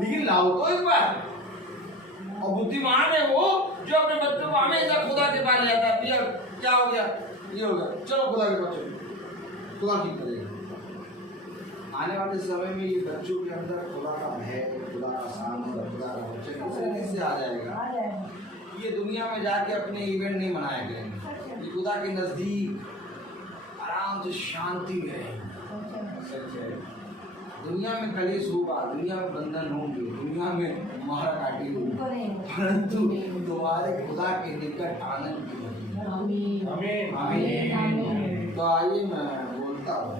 लेकिन लाओ तो इस बार। और बुद्धिमान है वो जो अपने बच्चों को हमेशा खुदा के पास ले आता है। भैया क्या हो गया, ये हो गया, चलो खुदा के पास चलो, खुदा ठीक करेगा। आने वाले समय में ये बच्चों के अंदर खुदा का भय, खुदा का सामने, खुदा का वचन किस तरीके से आ जाएगा। ये दुनिया में जाके अपने इवेंट नहीं मनाए गए, ये खुदा के नजदीक आराम से शांति में रहेंगे। दुनिया में कलेश होगा, दुनिया में बंधन होंगे, दुनिया में मार काटी होगी, परंतु तुम्हारे खुदा के निकट आनंद की होगी। आमीन। आमीन। तो आइए मैं बोलता हूँ।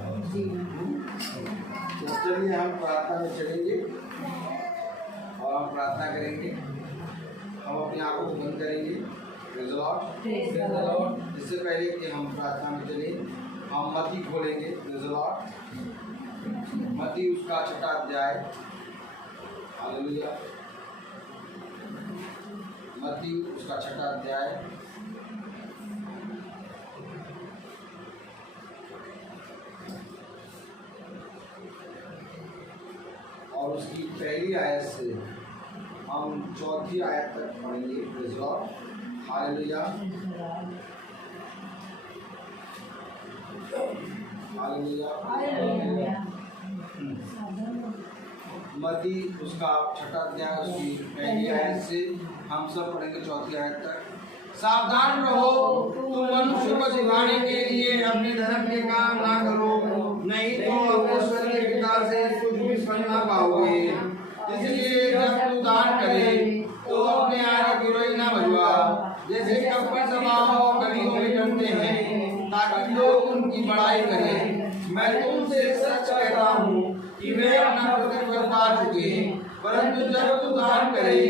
तो चलिए हम प्रार्थना में चलेंगे और हम प्रार्थना करेंगे। हम अपनी आंखों को बंद करेंगे। Praise the Lord. इससे पहले कि हम प्रार्थना में चलें, हम मत्ती खोलेंगे। Praise the Lord. मत्ती उसका 6वां अध्याय। हालेलुया। मत्ती उसका 6वां अध्याय। और उसकी पहली आयत से हम 4थी आयत तक पढ़ेंगे। Praise the Lord. Hallelujah. Hallelujah. मत्ती उसका 6वां अध्याय उसकी पहली आयत से हम सब पढ़ेंगे 4थी आयत तक। सावधान रहो, तुम मनुष्य को दिखाने के लिए अपने धर्म के काम ना करो, नहीं तो अपने स्वर्गीय पिता से कुछ भी फल ना पाओगे। इसलिए जब तू दान करे तो अपने आगे गिरोही ना भजवा, जैसे कपटी सभाओं और गलियों में करते हैं, ताकि लोग उनकी बड़ाई करें। मैं तुमसे सच कहता हूँ कि वे अपना प्रतिफल पा चुके। परंतु जब तू दान करे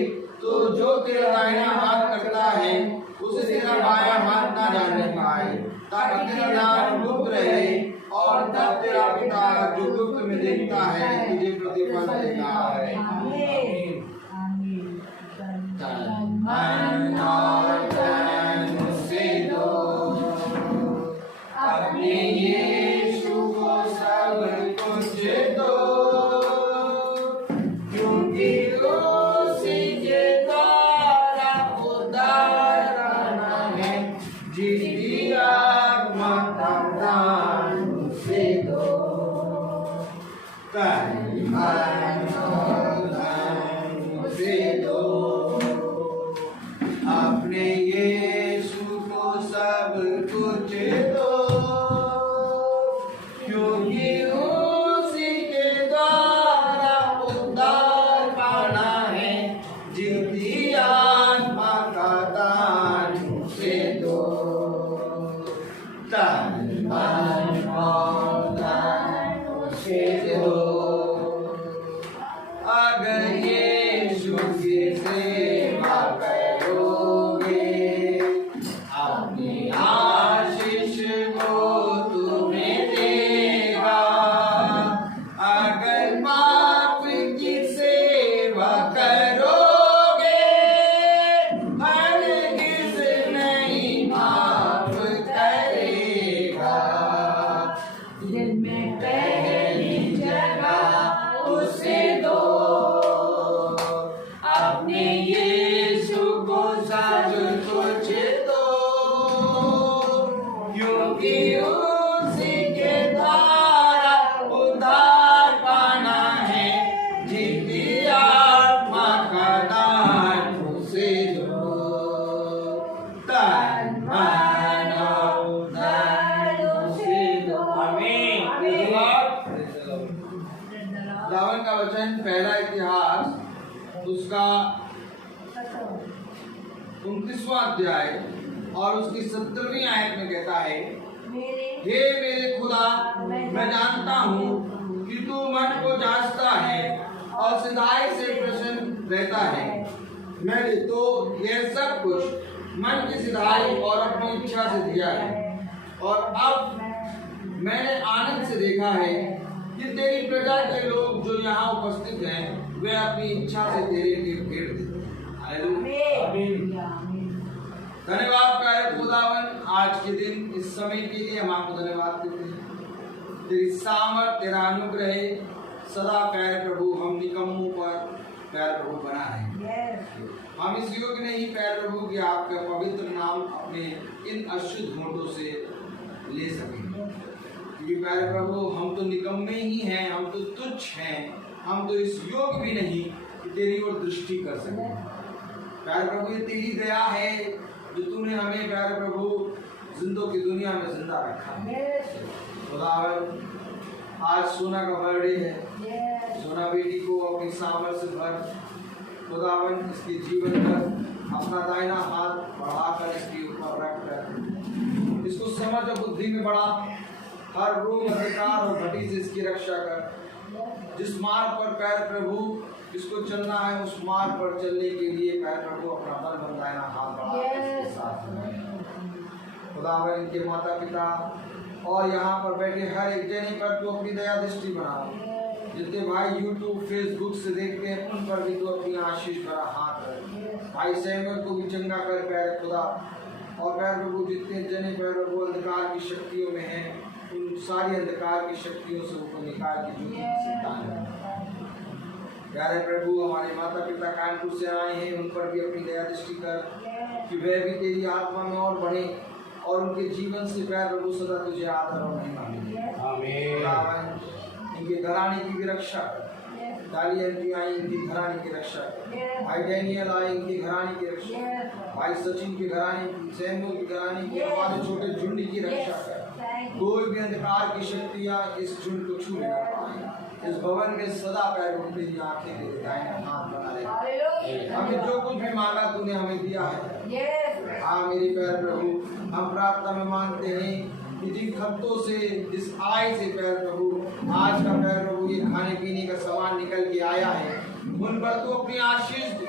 तो जो तेरा दाहिना हाथ करता है उसे तेरा बायां हाथ ना जानने पाए, ताकि तेरा दान गुप्त रहे, और तब तेरा पिता जो गुप्त में देखता है तुझे प्रतिफल देगा। आमीन। अपने यीशु को सब कुछ दो, क्योंकि उसी के द्वारा उद्धार करना है, जिसकी आत्मा का दान उसे दो। उसे दो, अपने यीशु को सब कुछ दो, क्योंकि उसी के द्वारा उद्धार पाना है, जिसकी आत्मा का दान उसे दो। तन मन और दान उसे दो। अगर यीशु की सेवा करोगे, अपनी आशीष वो तुम्हें देगा। अगर पाप की सेवा करोगे, हरगिज़ नहीं माफ करेगा। दिल में पहली जगह उसे दो, अपने यीशु को सब कुछ दो, क्योंकि उसी के द्वारा उद्धार पाना है, जिसकी आत्मा का दान उसे दो। तन मन और धन उसे दो। आमीन। दावन का वचन पहला इतिहास उसका 29वां अध्याय और उसकी 17वीं आयत में कहता है, हे मेरे खुदा, मैं जानता हूँ कि तू मन को जांचता है और सिधाई से प्रसन्न रहता है। मैंने तो यह सब कुछ मन की सिधाई और अपनी इच्छा से दिया है, और अब मैंने आनंद से देखा है कि तेरी प्रजा के लोग जो यहाँ उपस्थित हैं, वे अपनी इच्छा से तेरे लिए भेंट देते हैं। हालेलुया। धन्यवाद प्यारे खुदावन, आज के दिन इस समय के लिए हम आपको धन्यवाद देते हैं। तेरी सामर्थ, तेरा अनुग्रह सदा प्यारे प्रभु हम निकम्मों पर प्यारे प्रभु बना है। हम इस योग्य नहीं प्यारे प्रभु कि आपका पवित्र नाम अपने इन अशुद्ध होठों से ले सकें, क्योंकि प्यारे प्रभु हम तो निकम्मे ही हैं, हम तो तुच्छ हैं, हम तो इस योग्य भी नहीं कि तेरी ओर दृष्टि कर सकें। प्यारे प्रभु ये तेरी दया है जो तूने हमें प्यारे प्रभु जिंदों की दुनिया में जिंदा रखा है। खुदावन आज सोना का बर्थडे है। सोना बेटी को अपनी सामर्थ्य भर खुदावन इसके जीवन पर अपना दाहिना हाथ बढ़ाकर इसके ऊपर रखकर इसको समझ और बुद्धि में बढ़ा, हर रोग अंधकार और घटी से इसकी रक्षा कर। जिस मार्ग पर पैर प्रभु इसको चलना है उस मार्ग पर चलने के लिए पैर प्रभु अपना बल दाहिना हाथ बढ़ाकर इसके साथ खुदावन इनके माता पिता और यहाँ पर बैठे हर एक जने पर तो अपनी दया दृष्टि बनाओ। जितने भाई YouTube, Facebook से देखते हैं उन पर भी तो अपनी आशीष भरा हाथ रख। भाई सैमुअल को भी चंगा कर पैर खुदा, और पैर प्रभु जितने जने पैर प्रभु अंधकार की शक्तियों में हैं उन सारी अंधकार की शक्तियों से ऊपर निकाल की ज्योति की संतान। प्यारे प्रभु हमारे माता पिता कानपुर से आए हैं उन पर भी अपनी दया दृष्टि कर कि वह भी तेरी आत्मा में और बढ़े और उनके जीवन से प्यार प्रभु सदा तुझे आदर और महिमा मिले। आमीन। इनके घराने की भी रक्षा कर। डाली आंटी आई इनकी घराने की रक्षा कर। भाई डैनियल आए इनके घराने की रक्षा कर। भाई सचिन के घराने की, सैमुअल के घराने की, हमारे छोटे झुंड की रक्षा कर। कोई भी अंधकार की शक्तियाँ इस झुंड को छू नहीं पाए। इस भवन में सदा पैर उठते ही आंखें तेरे दाहिने हाथ बना रहे। हमें जो कुछ भी मांगा तूने हमें दिया है। हाँ मेरे पैर प्रभु हम प्रार्थना में मांगते हैं कि जिन खत्तों से जिस आय से पैर प्रभु आज का पैर प्रभु ये खाने पीने का सामान निकल के आया है उन पर तो अपनी आशीष दे।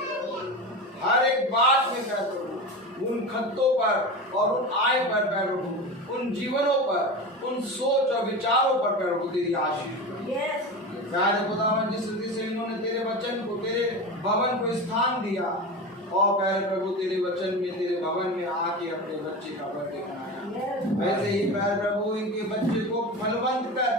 हर एक बात में पैर प्रभु उन खत्तों पर और उन आय पर पैर प्रभु उन जीवनों पर उन सोच और विचारों पर पैर प्रभु तेरी आशीष प्यारे खुदावन जिस रीति से इन्होंने तेरे वचन को तेरे भवन को स्थान दिया और प्यारे प्रभु तेरे वचन में तेरे भवन में आके अपने बच्चे का बर्थडे मनाया वैसे ही प्यारे प्रभु इनके बच्चे को फलवंत कर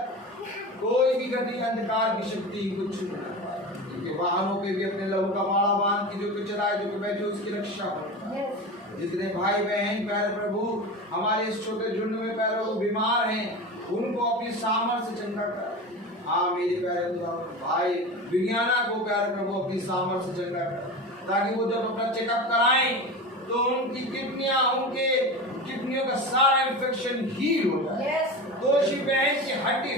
कोई भी घटी अंधकार की शक्ति कुछ नहीं पाए। इनके वाहनों पे भी अपने लहू का माड़ा बांध के जो चलाए जो बैठे उसकी रक्षा कर। जितने भाई बहन प्यारे प्रभु हमारे इस छोटे झुंड में प्यारे प्रभु बीमार हैं उनको अपनी सामर्थ्य से चंगा कर। हाँ मेरे प्यारे भाई विज्ञाना को प्यारे प्रभु अपनी सामर्थ्य से चंगा कर ताकि वो जब अपना चेकअप कराएं तो उनकी किडनियां उनके किडनियों का सारा इन्फेक्शन हील हो जाए। दोषी बहन की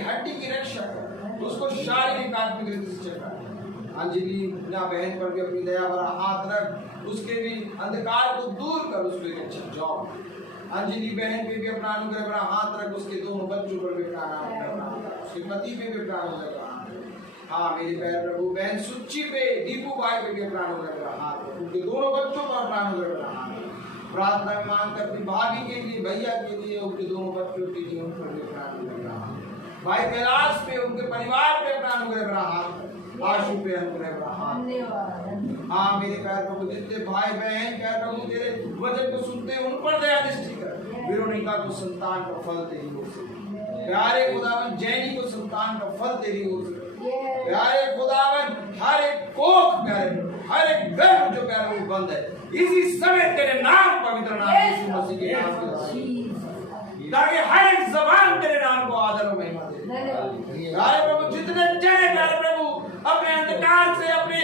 हड्डी की रक्षा कर उसको शारीरिक आत्मिक रीति से चंगा। अंजलि बहन पर भी अपनी दया भरा हाथ रख उसके भी अंधकार को दूर कर उसको एक अच्छा जॉब। अंजलि बहन पे भी अपना अनुग्रह भरा हाथ रख उसके दोनों बच्चों पर भी अपना उसके पति पे भी अपना अनुग्रह भरा। हाँ मेरे पैर प्रभु बहन सुच्ची पे दीपू भाई पे भी अपना अनुग्रह भरा हाथ रख उनके दोनों बच्चों पर अपना अनुग्रह भरा हाथ। प्रार्थना में मांग कर अपनी भाभी के लिए भैया के लिए उनके दोनों बच्चों के लिए उन पर भी अपना अनुग्रह भरा हाथ। भाई कैलाश पे उनके परिवार पे अपना अनुग्रह भरा हाथ। आशु पे अनुग्रह भरा हाथ। हाँ मेरे प्यार प्रभु जितने भाई बहन प्यार प्रभु तेरे वचन को सुनते उन पर दया दृष्टि कर। विरोनिका को संतान का फल तेरी ओर से, प्यारे खुदावन जैनी को संतान का फल तेरी ओर से, प्यारे खुदावन हर एक कोख प्यारे हर एक गर्भ जो प्यारे वो बंद है इसी समय तेरे नाम पवित्र नाम यीशु मसीह के नाम से ताकि हर एक जबान तेरे नाम को आदर और महिमा दे। प्यारे प्रभु जितने जने प्यारे प्रभु अपने अंधकार से अपने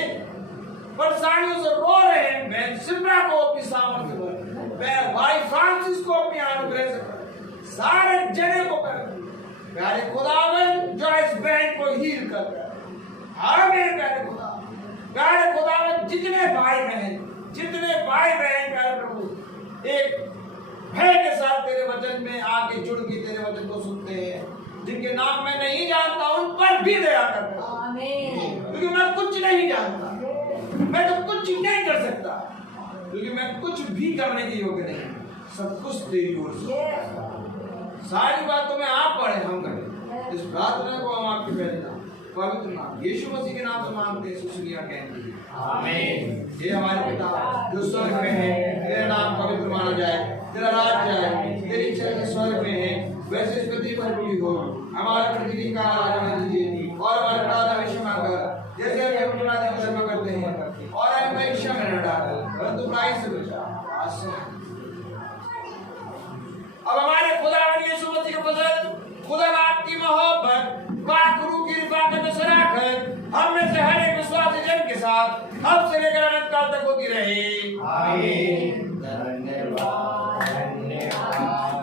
परेशानियों से रो रहे हैं मैं सिमरा को अपनी सामर्थ्य दूं मैं भाई फ्रांसिस को अपनी अनुग्रह से सारे जने को कर प्यारे खुदावन जो इस बहन को हील कर हाँ मेरे प्यारे खुदावन जितने भाई बहन प्यारे प्रभु एक भय के साथ तेरे वचन में आके जुड़ के तेरे वचन को सुनते हैं जिनके नाम मैं नहीं जानता उन पर भी दया कर क्योंकि मैं कुछ नहीं जानता मैं तो कुछ नहीं कर सकता क्योंकि मैं कुछ भी करने के योग्य नहीं सब कुछ तेरी ओर से सारी बातों में आप पढ़े हम करें इस प्रार्थना को हम आपके पहले नाम पवित्र नाम यीशु मसीह के नाम से मांगते हैं सुनिया कहते आमीन। हे हमारे पिता जो स्वर्ग में है तेरा नाम पवित्र माना जाए तेरा राज्य आए तेरी इच्छा स्वर्ग में है वैसे इस पृथ्वी पर भी हो हमारा प्रतिदिन का आहार हमें दीजिए और हमारे अपराध हमें क्षमा कर जैसे हम अपने अपराध क्षमा करते हैं और हमें परीक्षा में न डाल परंतु बुराई से बचा। अब हमारे खुदावन यीशु मसीह के फजल खुदा बाप की मोहब्बत पाक रूह की रिफाकत और शराकत हम में से हर एक विश्वासी जन के साथ अब से लेकर अनंत काल तक होती रहे। आमीन। धन्यवाद धन्यवाद।